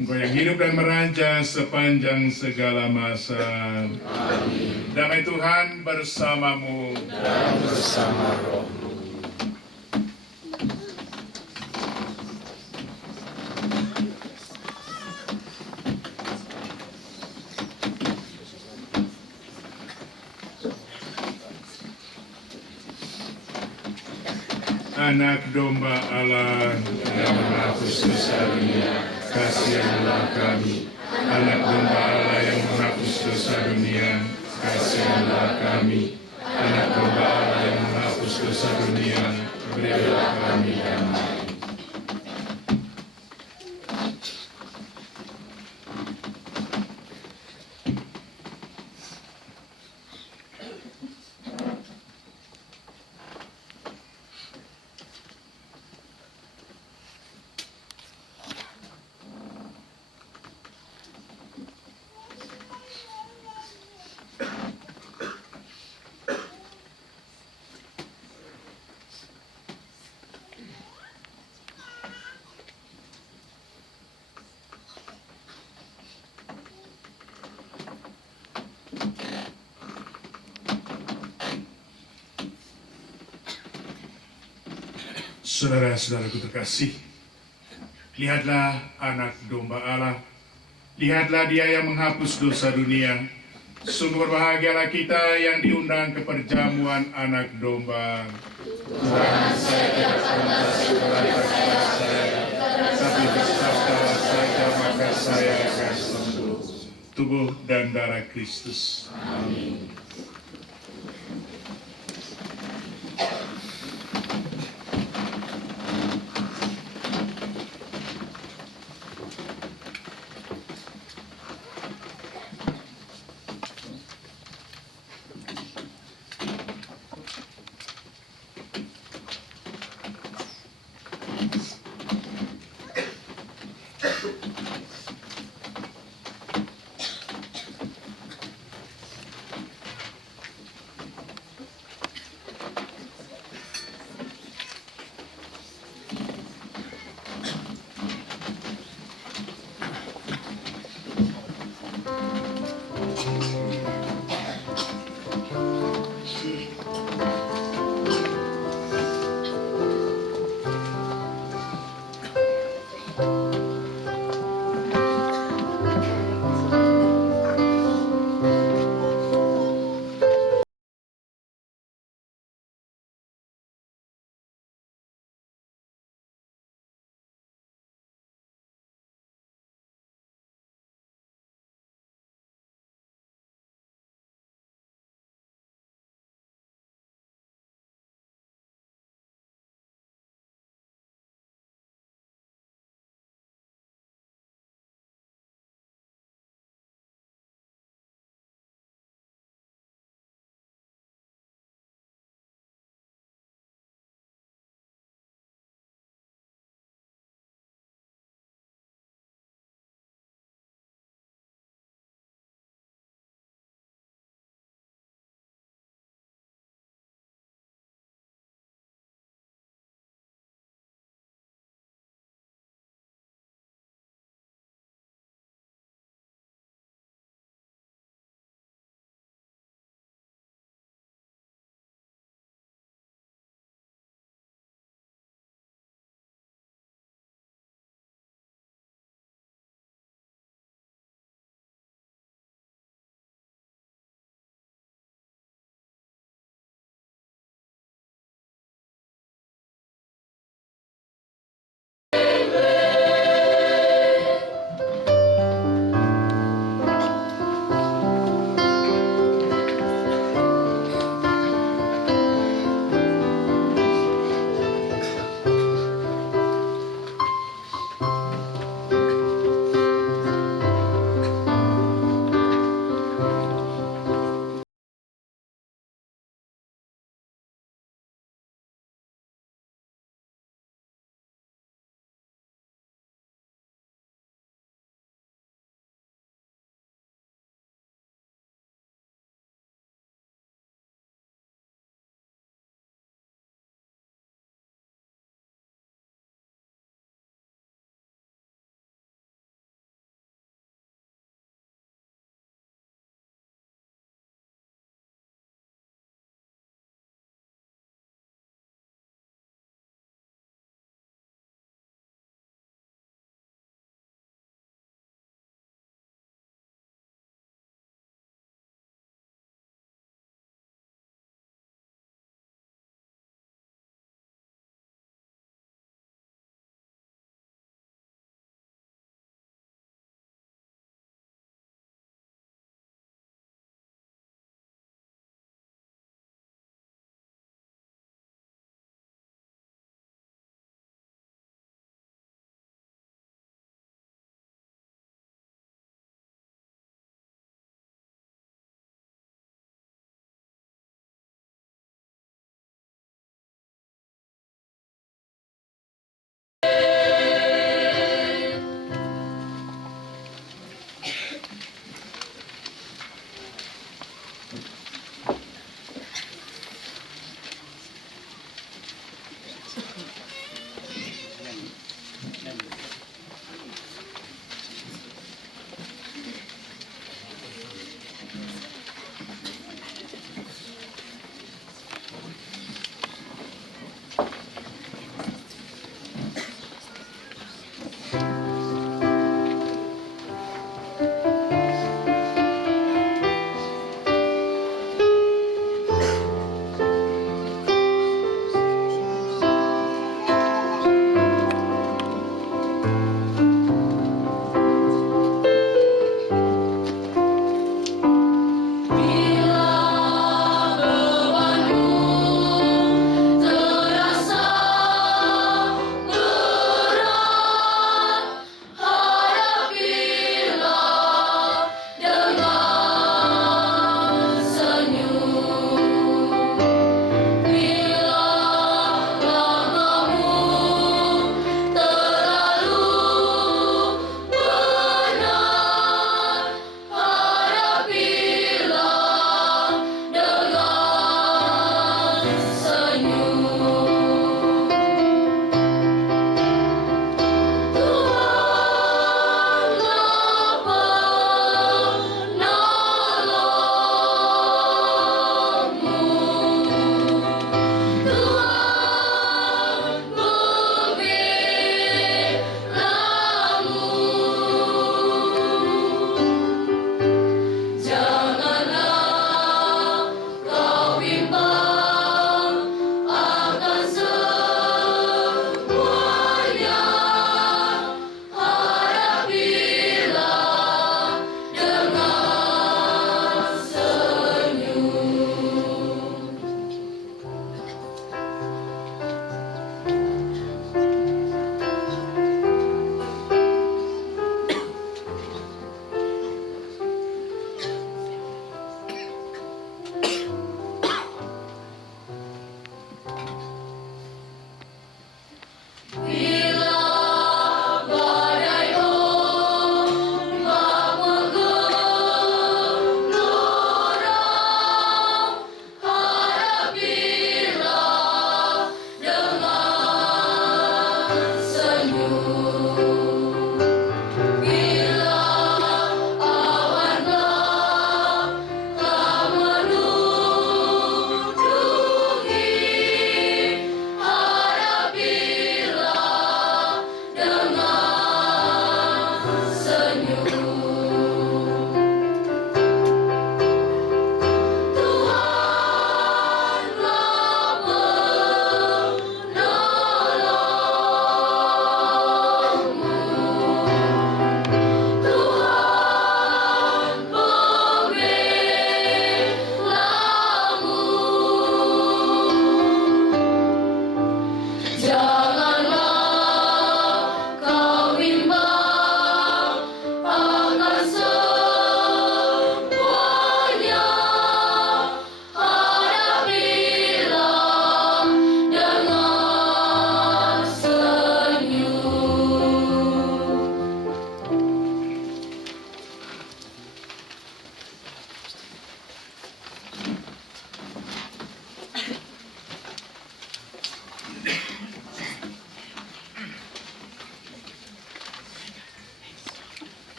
Engkau yang hidup dan meraja sepanjang segala masa. Amin. Damai Tuhan bersamamu. Dan bersama roh-Mu. Anak domba Allah yang menghapus dosa dunia, kasihanlah kami. Anak domba Allah yang menghapus dosa dunia, kasihanlah kami. Anak domba Allah yang menghapus dosa dunia, berilah kami damai. Saudara-saudaraku terkasih, lihatlah anak domba Allah, lihatlah dia yang menghapus dosa dunia. Sungguh berbahagialah kita yang diundang ke perjamuan anak domba. Tuhan, saya tidak pantas kepada saya, tapi bersabdalah saja maka saya akan sembuh. Tubuh dan darah Kristus. Amin.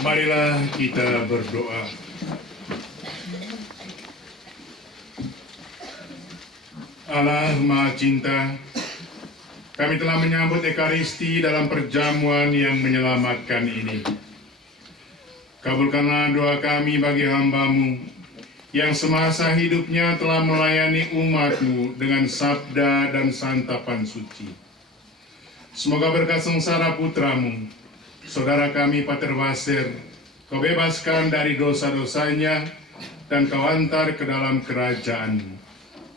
Marilah kita berdoa. Allah Maha Cinta, kami telah menyambut Ekaristi dalam perjamuan yang menyelamatkan ini. Kabulkanlah doa kami bagi hamba-Mu yang semasa hidupnya telah melayani umat-Mu dengan sabda dan santapan suci. Semoga berkat sengsara putra-Mu, saudara kami Pater Wasser, Kau bebaskan dari dosa-dosanya dan Kau antar ke dalam kerajaan-Mu.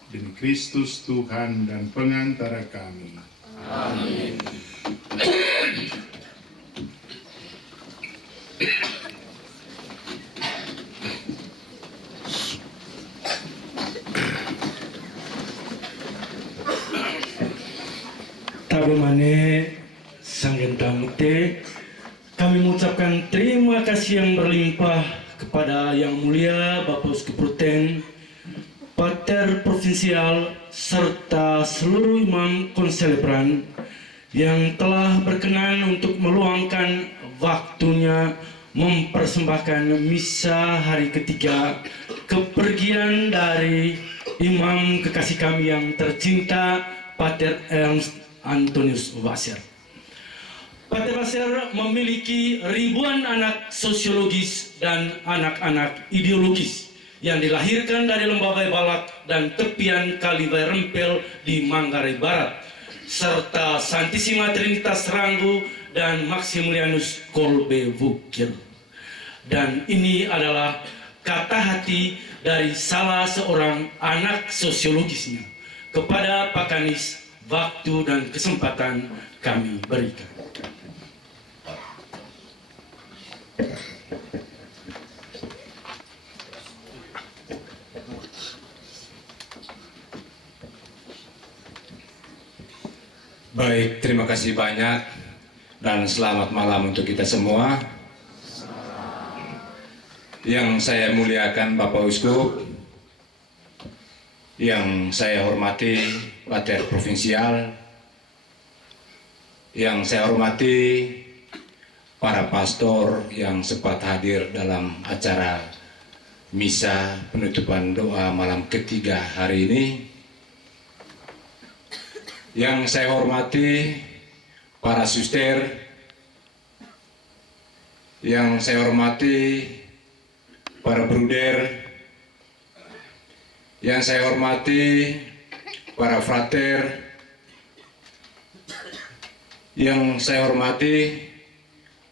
Demi Kristus Tuhan dan pengantara kami. Amin. Tabemane Sanggentang Te, kami mengucapkan terima kasih yang berlimpah kepada Yang Mulia Bapak Uskup Ruteng, Pater Provinsial, serta seluruh imam konselebran yang telah berkenan untuk meluangkan waktunya mempersembahkan misa hari ketiga kepergian dari imam kekasih kami yang tercinta, Pater Ernst Antonius Wasser. Pater Wasser memiliki ribuan anak sosiologis dan anak-anak ideologis yang dilahirkan dari Lembagai Balak dan tepian Kali Rempel di Manggarai Barat, serta Santissima Trinitas Ranggu dan Maximilianus Kolbe Wukir. Dan ini adalah kata hati dari salah seorang anak sosiologisnya kepada Pak Kanis. Waktu dan kesempatan kami berikan. Baik, terima kasih banyak dan selamat malam untuk kita semua. Yang saya muliakan Bapak Uskup, yang saya hormati Pater Provinsial, yang saya hormati para pastor yang sempat hadir dalam acara misa penutupan doa malam ketiga hari ini, yang saya hormati para suster, yang saya hormati para bruder, yang saya hormati para frater, yang saya hormati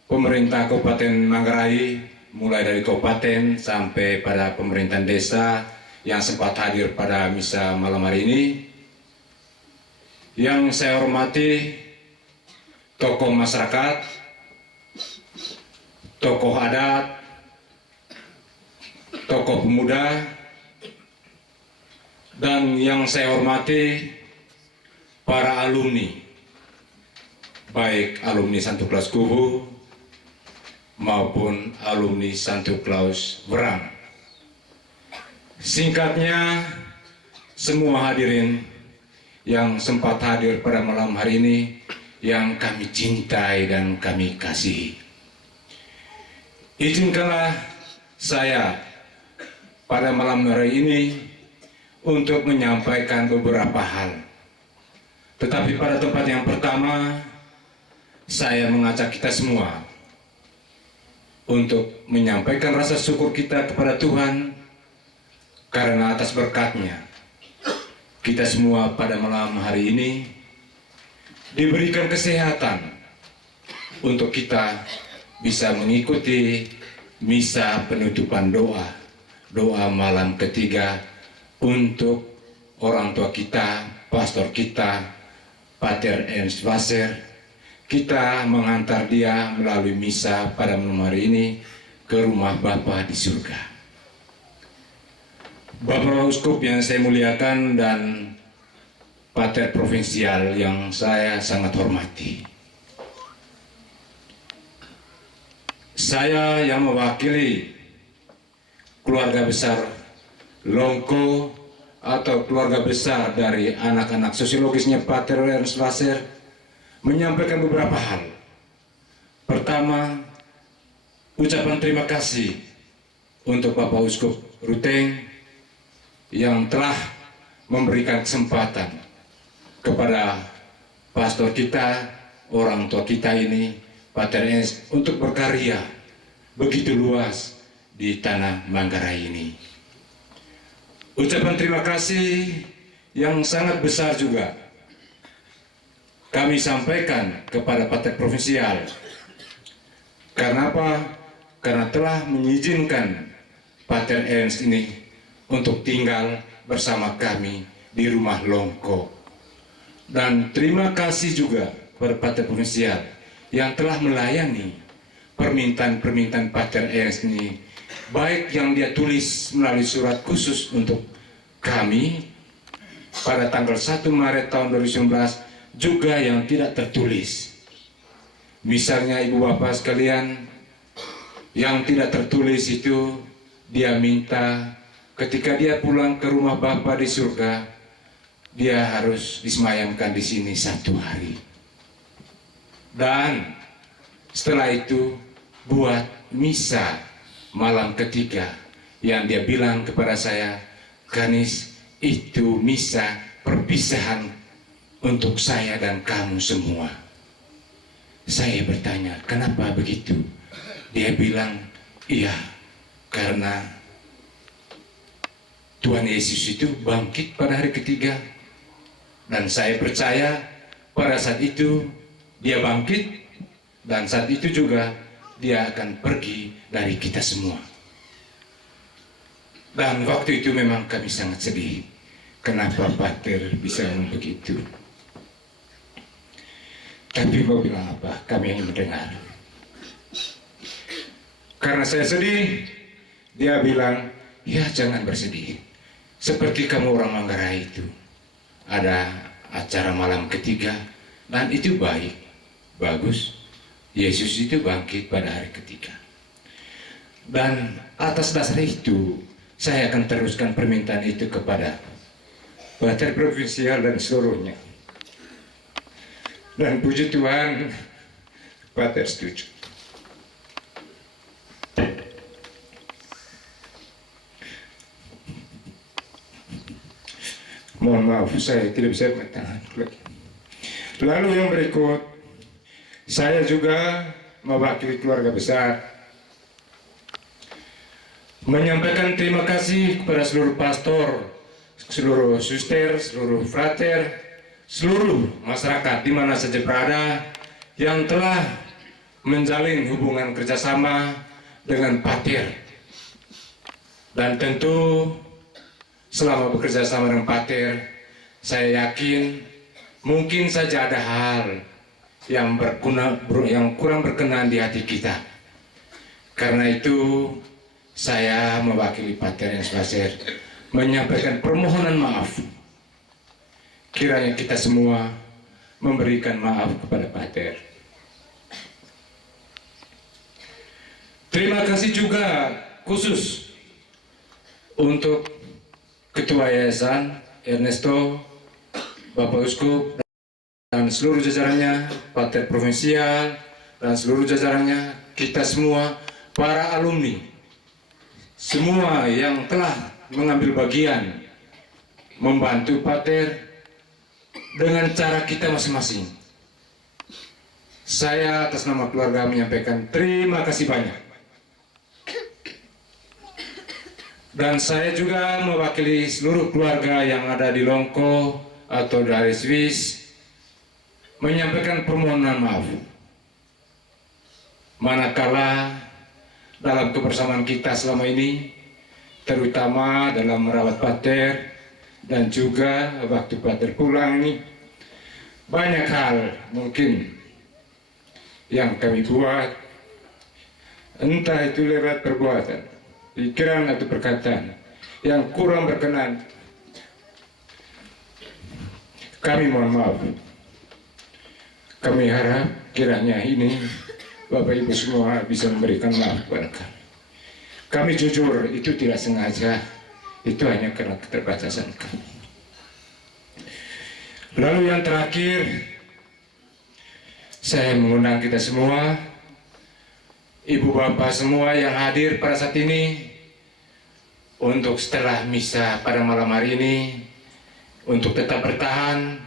pemerintah Kabupaten Manggarai, mulai dari kabupaten sampai pada pemerintahan desa yang sempat hadir pada misa malam hari ini, yang saya hormati tokoh masyarakat, tokoh adat, tokoh pemuda, dan yang saya hormati para alumni, baik alumni Santo Claus Kubu maupun alumni Santo Claus Werang. Singkatnya, semua hadirin yang sempat hadir pada malam hari ini yang kami cintai dan kami kasihi, izinkanlah saya pada malam hari ini untuk menyampaikan beberapa hal. Tetapi pada tempat yang pertama, saya mengajak kita semua untuk menyampaikan rasa syukur kita kepada Tuhan karena atas berkat-Nya kita semua pada malam hari ini diberikan kesehatan untuk kita bisa mengikuti misa penutupan doa malam ketiga untuk orang tua kita, pastor kita, Pater Ernst Wasser. Kita mengantar dia melalui misa pada malam hari ini ke rumah Bapa di surga. Bapak Uskup yang saya muliakan dan Pater Provinsial yang saya sangat hormati, saya yang mewakili keluarga besar Longko atau keluarga besar dari anak-anak sosiologisnya Pater Ernst Wasser menyampaikan beberapa hal. Pertama, ucapan terima kasih untuk Bapak Uskup Ruteng yang telah memberikan kesempatan kepada pastor kita, orang tua kita ini, Pater Ernst, untuk berkarya begitu luas di tanah Manggarai ini. Ucapan terima kasih yang sangat besar juga kami sampaikan kepada Pater Provinsial. Karena apa? Karena telah mengizinkan Pater Ernst ini untuk tinggal bersama kami di rumah Longko. Dan terima kasih juga kepada Pater Provinsial yang telah melayani permintaan-permintaan Pater Ernst ini, baik yang dia tulis melalui surat khusus untuk kami pada tanggal 1 Maret tahun 2019, juga yang tidak tertulis. Misalnya ibu bapak sekalian, yang tidak tertulis itu dia minta ketika dia pulang ke rumah Bapa di surga, dia harus disemayamkan di sini 1 hari. Dan setelah itu buat misa malam ketiga yang dia bilang kepada saya, Ganis, itu misa perpisahan untuk saya dan kamu semua. Saya bertanya, kenapa begitu? Dia bilang, iya, karena Tuhan Yesus itu bangkit pada hari ketiga. Dan saya percaya pada saat itu dia bangkit, dan saat itu juga dia akan pergi dari kita semua. Dan waktu itu memang kami sangat sedih. Kenapa Pater bisa begitu? Tapi mau bilang apa? Kami ingin mendengar. Karena saya sedih, dia bilang, ya jangan bersedih. Seperti kamu orang Manggarai itu. Ada acara malam ketiga, dan itu baik, bagus. Yesus itu bangkit pada hari ketiga. Dan atas dasar itu, saya akan teruskan permintaan itu kepada Pater Provinsial dan seluruhnya. Dan puji Tuhan, Pater setuju. Mohon maaf, saya tidak bisa bertahan lagi. Lalu yang berikut, saya juga mewakili keluarga besar menyampaikan terima kasih kepada seluruh pastor, seluruh suster, seluruh frater, seluruh masyarakat di mana saja berada yang telah menjalin hubungan kerjasama dengan Pater. Dan tentu selama bekerja sama dengan Pater, saya yakin mungkin saja ada hal yang kurang berkenan di hati kita. Karena itu saya mewakili Pater Ernst Basser menyampaikan permohonan maaf. Kiranya kita semua memberikan maaf kepada Pater. Terima kasih juga khusus untuk Ketua Yayasan Ernesto, Bapak Uskup, dan seluruh jajarannya, Pater Provinsial, dan seluruh jajarannya, kita semua, para alumni, semua yang telah mengambil bagian membantu Pater dengan cara kita masing-masing. Saya atas nama keluarga menyampaikan terima kasih banyak. Dan saya juga mewakili seluruh keluarga yang ada di Longko atau dari Swiss menyampaikan permohonan maaf. Manakala dalam kebersamaan kita selama ini, terutama dalam merawat Pater, dan juga waktu Pater pulang ini, banyak hal mungkin yang kami buat, entah itu lewat perbuatan, pikiran atau perkataan yang kurang berkenan. Kami mohon maaf. Kami harap kiranya ini Bapak Ibu semua bisa memberikan maaf kepada kami. Kami jujur, itu tidak sengaja. Itu hanya karena keterbatasan kami. Lalu yang terakhir, saya mengundang kita semua Ibu bapak semua yang hadir pada saat ini, untuk setelah misa pada malam hari ini, untuk tetap bertahan,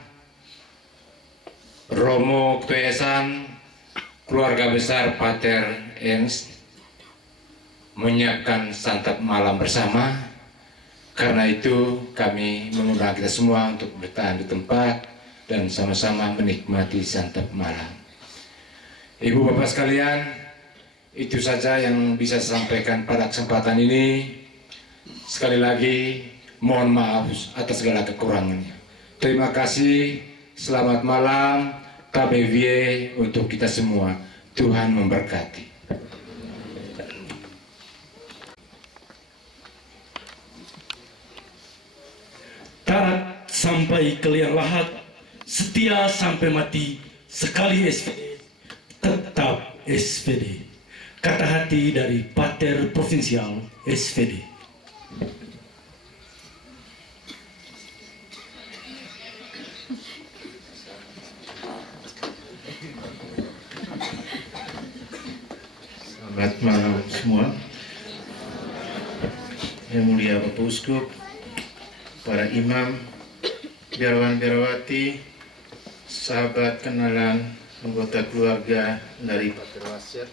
Romo Ketuyasan, keluarga besar Pater Ernst menyiapkan santap malam bersama. Karena itu kami mengundang kita semua untuk bertahan di tempat dan sama-sama menikmati santap malam. Ibu bapak sekalian, itu saja yang bisa saya sampaikan pada kesempatan ini. Sekali lagi mohon maaf atas segala kekurangannya. Terima kasih, selamat malam, KBVI untuk kita semua. Tuhan memberkati. Taat sampai ke liang lahat, setia sampai mati, sekali SPD, tetap SPD. Kata hati dari Pater Provinsial SPD. Selamat malam semua. Yang mulia Bapak Uskup, para imam, biarawan-biarawati, sahabat kenalan, anggota keluarga dari Pater Wasir.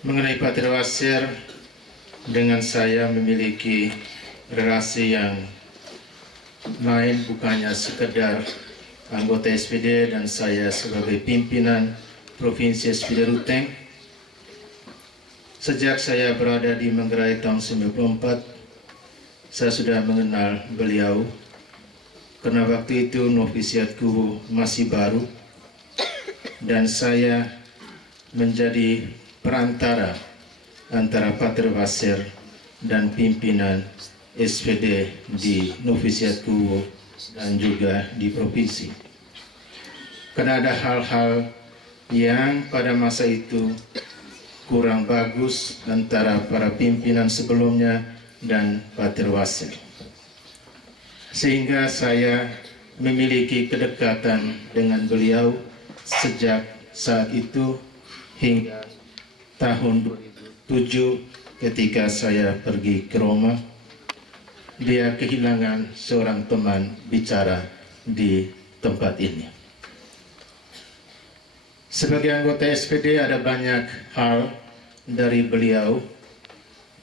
Mengenai Pater Wasir, dengan saya memiliki relasi yang lain, bukannya sekedar anggota SPD dan saya sebagai pimpinan Provinsi SPD Ruteng. Sejak saya berada di Manggarai tahun 1994, saya sudah mengenal beliau karena waktu itu novisiatku masih baru dan saya menjadi perantara antara Pater Wasir dan pimpinan SPD di novisiatku dan juga di provinsi. Karena ada hal-hal yang pada masa itu kurang bagus antara para pimpinan sebelumnya dan Pater Wasir. Sehingga saya memiliki kedekatan dengan beliau sejak saat itu hingga tahun 2007 ketika saya pergi ke Roma. Dia kehilangan seorang teman bicara di tempat ini. Sebagai anggota SPD ada banyak hal dari beliau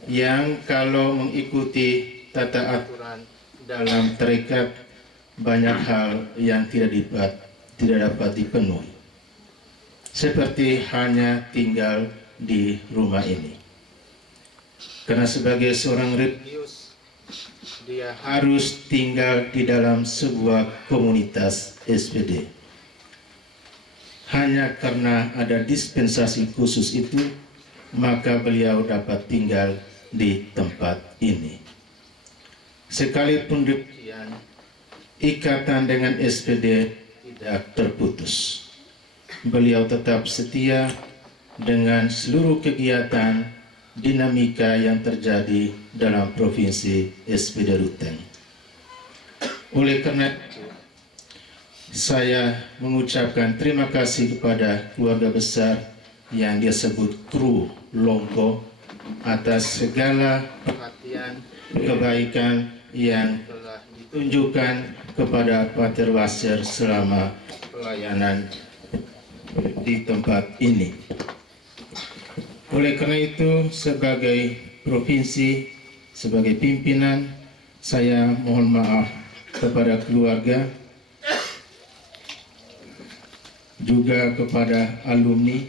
yang kalau mengikuti tata aturan dalam tarekat banyak hal yang tidak dapat dipenuhi. Seperti hanya tinggal di rumah ini. Karena sebagai seorang religius, dia harus tinggal di dalam sebuah komunitas SPD. Hanya karena ada dispensasi khusus itu, maka beliau dapat tinggal di tempat ini. Sekalipun demikian, ikatan dengan SPD tidak terputus. Beliau tetap setia dengan seluruh kegiatan dinamika yang terjadi dalam provinsi SPD Ruteng. Oleh karena itu, saya mengucapkan terima kasih kepada keluarga besar yang dia sebut kru Longko atas segala perhatian kebaikan yang telah ditunjukkan kepada Pater Wasir selama pelayanan di tempat ini. Oleh karena itu, sebagai provinsi, sebagai pimpinan, saya mohon maaf kepada keluarga, juga kepada alumni,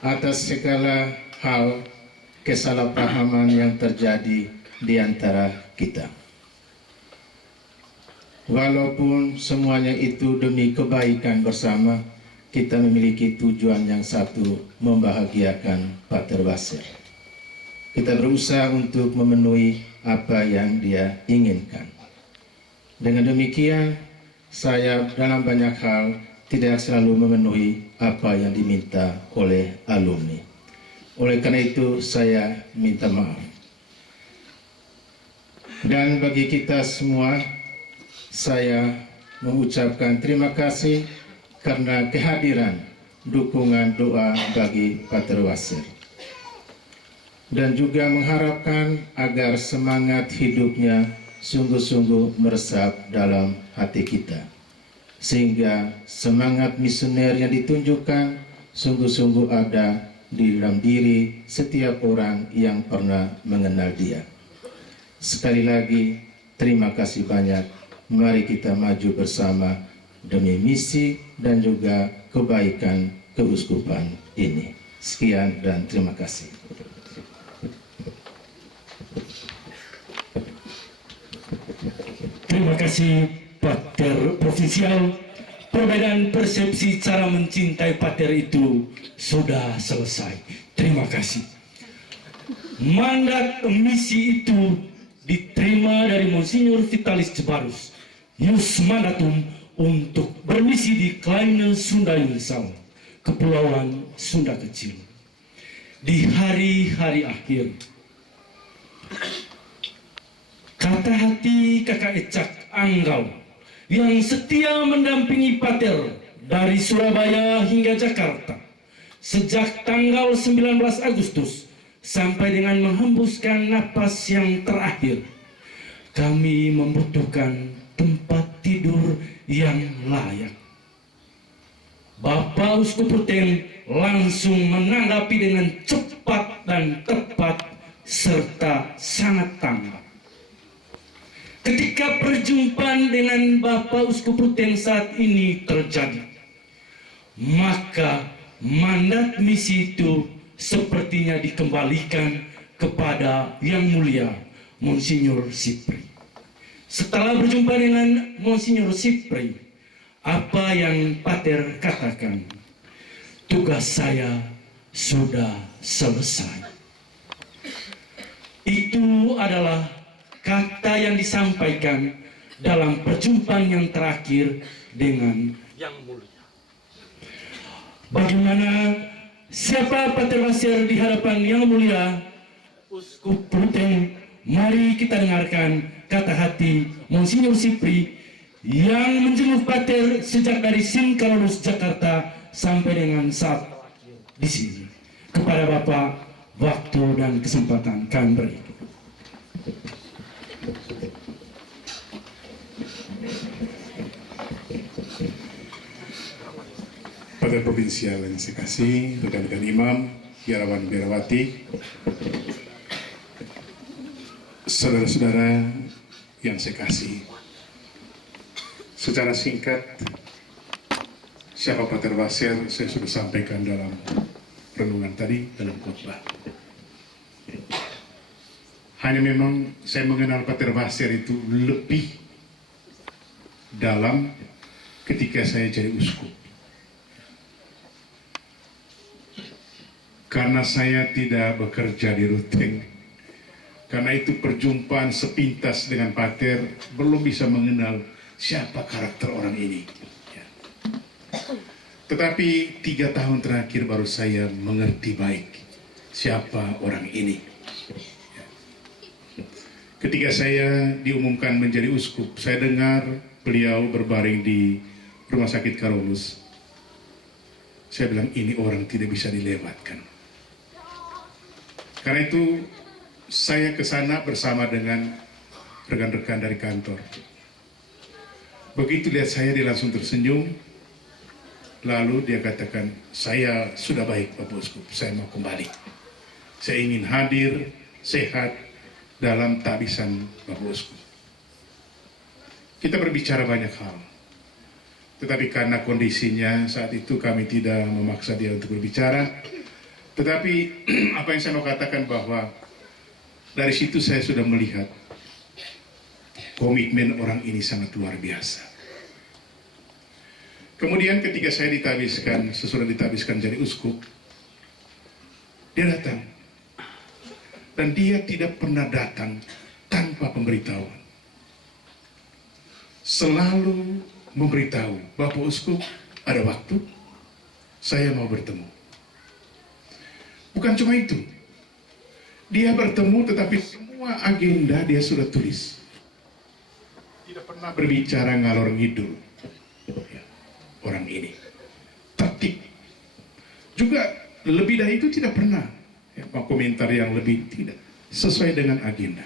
atas segala hal kesalahpahaman yang terjadi di antara kita. Walaupun semuanya itu demi kebaikan bersama, kita memiliki tujuan yang satu, membahagiakan Pater Wasir. Kita berusaha untuk memenuhi apa yang dia inginkan. Dengan demikian, saya dalam banyak hal tidak selalu memenuhi apa yang diminta oleh alumni. Oleh karena itu, saya minta maaf. Dan bagi kita semua, saya mengucapkan terima kasih karena kehadiran dukungan doa bagi Pater Wasir. Dan juga mengharapkan agar semangat hidupnya sungguh-sungguh meresap dalam hati kita. Sehingga semangat misioner yang ditunjukkan sungguh-sungguh ada di dalam diri setiap orang yang pernah mengenal dia. Sekali lagi, terima kasih banyak. Mari kita maju bersama demi misi dan juga kebaikan keuskupan ini. Sekian dan terima kasih. Terima kasih Pater Provinsial. Perbedaan persepsi cara mencintai Pater itu sudah selesai. Terima kasih. Mandat misi itu diterima dari Monsinyur Vitalis Jebarus, Ius Mandatum, untuk bermisi di Kleine Sunda Yungsau, Kepulauan Sunda Kecil. Di hari-hari akhir, kata hati Kakak Ecak Anggau yang setia mendampingi Pater dari Surabaya hingga Jakarta sejak tanggal 19 Agustus sampai dengan menghembuskan napas yang terakhir. Kami membutuhkan tempat tidur yang layak. Bapak Uskup Ruteng langsung menanggapi dengan cepat dan tepat serta sangat tanggap. Ketika perjumpaan dengan Bapak Uskup Ruteng saat ini terjadi, maka mandat misi itu sepertinya dikembalikan kepada Yang Mulia Monsinyur Sipri. Setelah berjumpa dengan Monsinyur Sipri, apa yang Pater katakan, tugas saya sudah selesai. Itu adalah kata yang disampaikan dalam perjumpaan yang terakhir dengan Yang Mulia. Bagaimana, siapa Pater Wasir di hadapan Yang Mulia Uskup Ruteng? Mari kita dengarkan kata hati Monsinyur Sipri yang menjenguk Pater sejak dari Singkalolus Jakarta sampai dengan saat di sini. Kepada Bapak, waktu dan kesempatan kami beri. Pater Provinsial yang saya kasih, rekan-rekan imam, biarawan biarawati, saudara-saudara yang saya kasih. Secara singkat, siapa Pater Wasir saya sudah sampaikan dalam renungan tadi, dalam khotbah. Hanya memang saya mengenal Pater Wasir itu lebih dalam ketika saya jadi uskup. Karena saya tidak bekerja di Ruteng, karena itu perjumpaan sepintas dengan Pater belum bisa mengenal siapa karakter orang ini. Ya. Tetapi 3 tahun terakhir baru saya mengerti baik siapa orang ini. Ya. Ketika saya diumumkan menjadi uskup, saya dengar beliau berbaring di Rumah Sakit Karolus. Saya bilang ini orang tidak bisa dilewatkan. Karena itu saya ke sana bersama dengan rekan-rekan dari kantor. Begitu lihat saya, dia langsung tersenyum. Lalu dia katakan, saya sudah baik Bapak Uskup, saya mau kembali. Saya ingin hadir, sehat, dalam tabisan Bapak Uskup. Kita berbicara banyak hal. Tetapi karena kondisinya saat itu kami tidak memaksa dia untuk berbicara. Tetapi apa yang saya mau katakan bahwa dari situ saya sudah melihat komitmen orang ini sangat luar biasa. Kemudian ketika saya ditabiskan, sesudah ditabiskan jadi uskup, dia datang. Dan dia tidak pernah datang tanpa pemberitahuan. Selalu memberitahu, Bapak Uskup, ada waktu, saya mau bertemu. Bukan cuma itu, dia bertemu tetapi semua Semua agenda dia sudah tulis. Tidak pernah berbicara ngalor ngidul. Ya, orang ini tertib. Juga lebih dari itu tidak pernah ya, mau komentar yang lebih, tidak. Sesuai dengan agenda.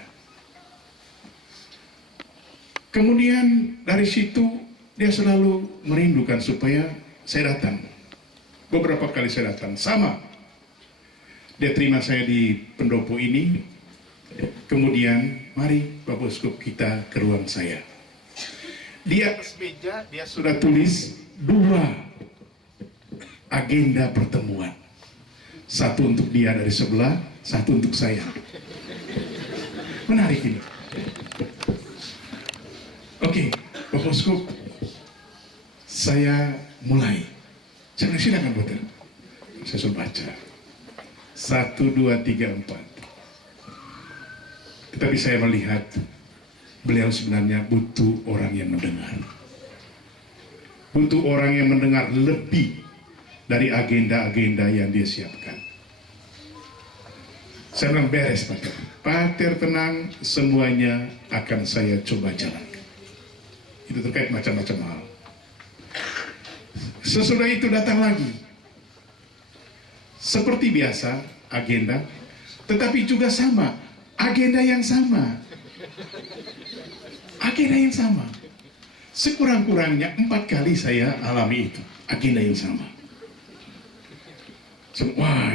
Kemudian dari situ dia selalu merindukan supaya saya datang. Beberapa kali saya datang, sama. Dia terima saya di pendopo ini, kemudian mari Bapak Uskup kita ke ruang saya. Di atas meja dia sudah tulis 2 agenda pertemuan. Satu untuk dia dari sebelah, satu untuk saya. Menarik ini. Oke, Bapak Uskup, saya mulai. Silakan Bapak. Saya sudah baca. 1, 2, 3, 4. Tetapi saya melihat beliau sebenarnya butuh orang yang mendengar. Butuh orang yang mendengar lebih dari agenda-agenda yang dia siapkan. Saya bilang beres Pater. Pater tenang, semuanya akan saya coba jalankan. Itu terkait macam-macam hal. Sesudah itu datang lagi. Seperti biasa agenda, tetapi juga sama, agenda yang sama. Agenda yang sama. Sekurang-kurangnya 4 kali saya alami itu, agenda yang sama. Wah,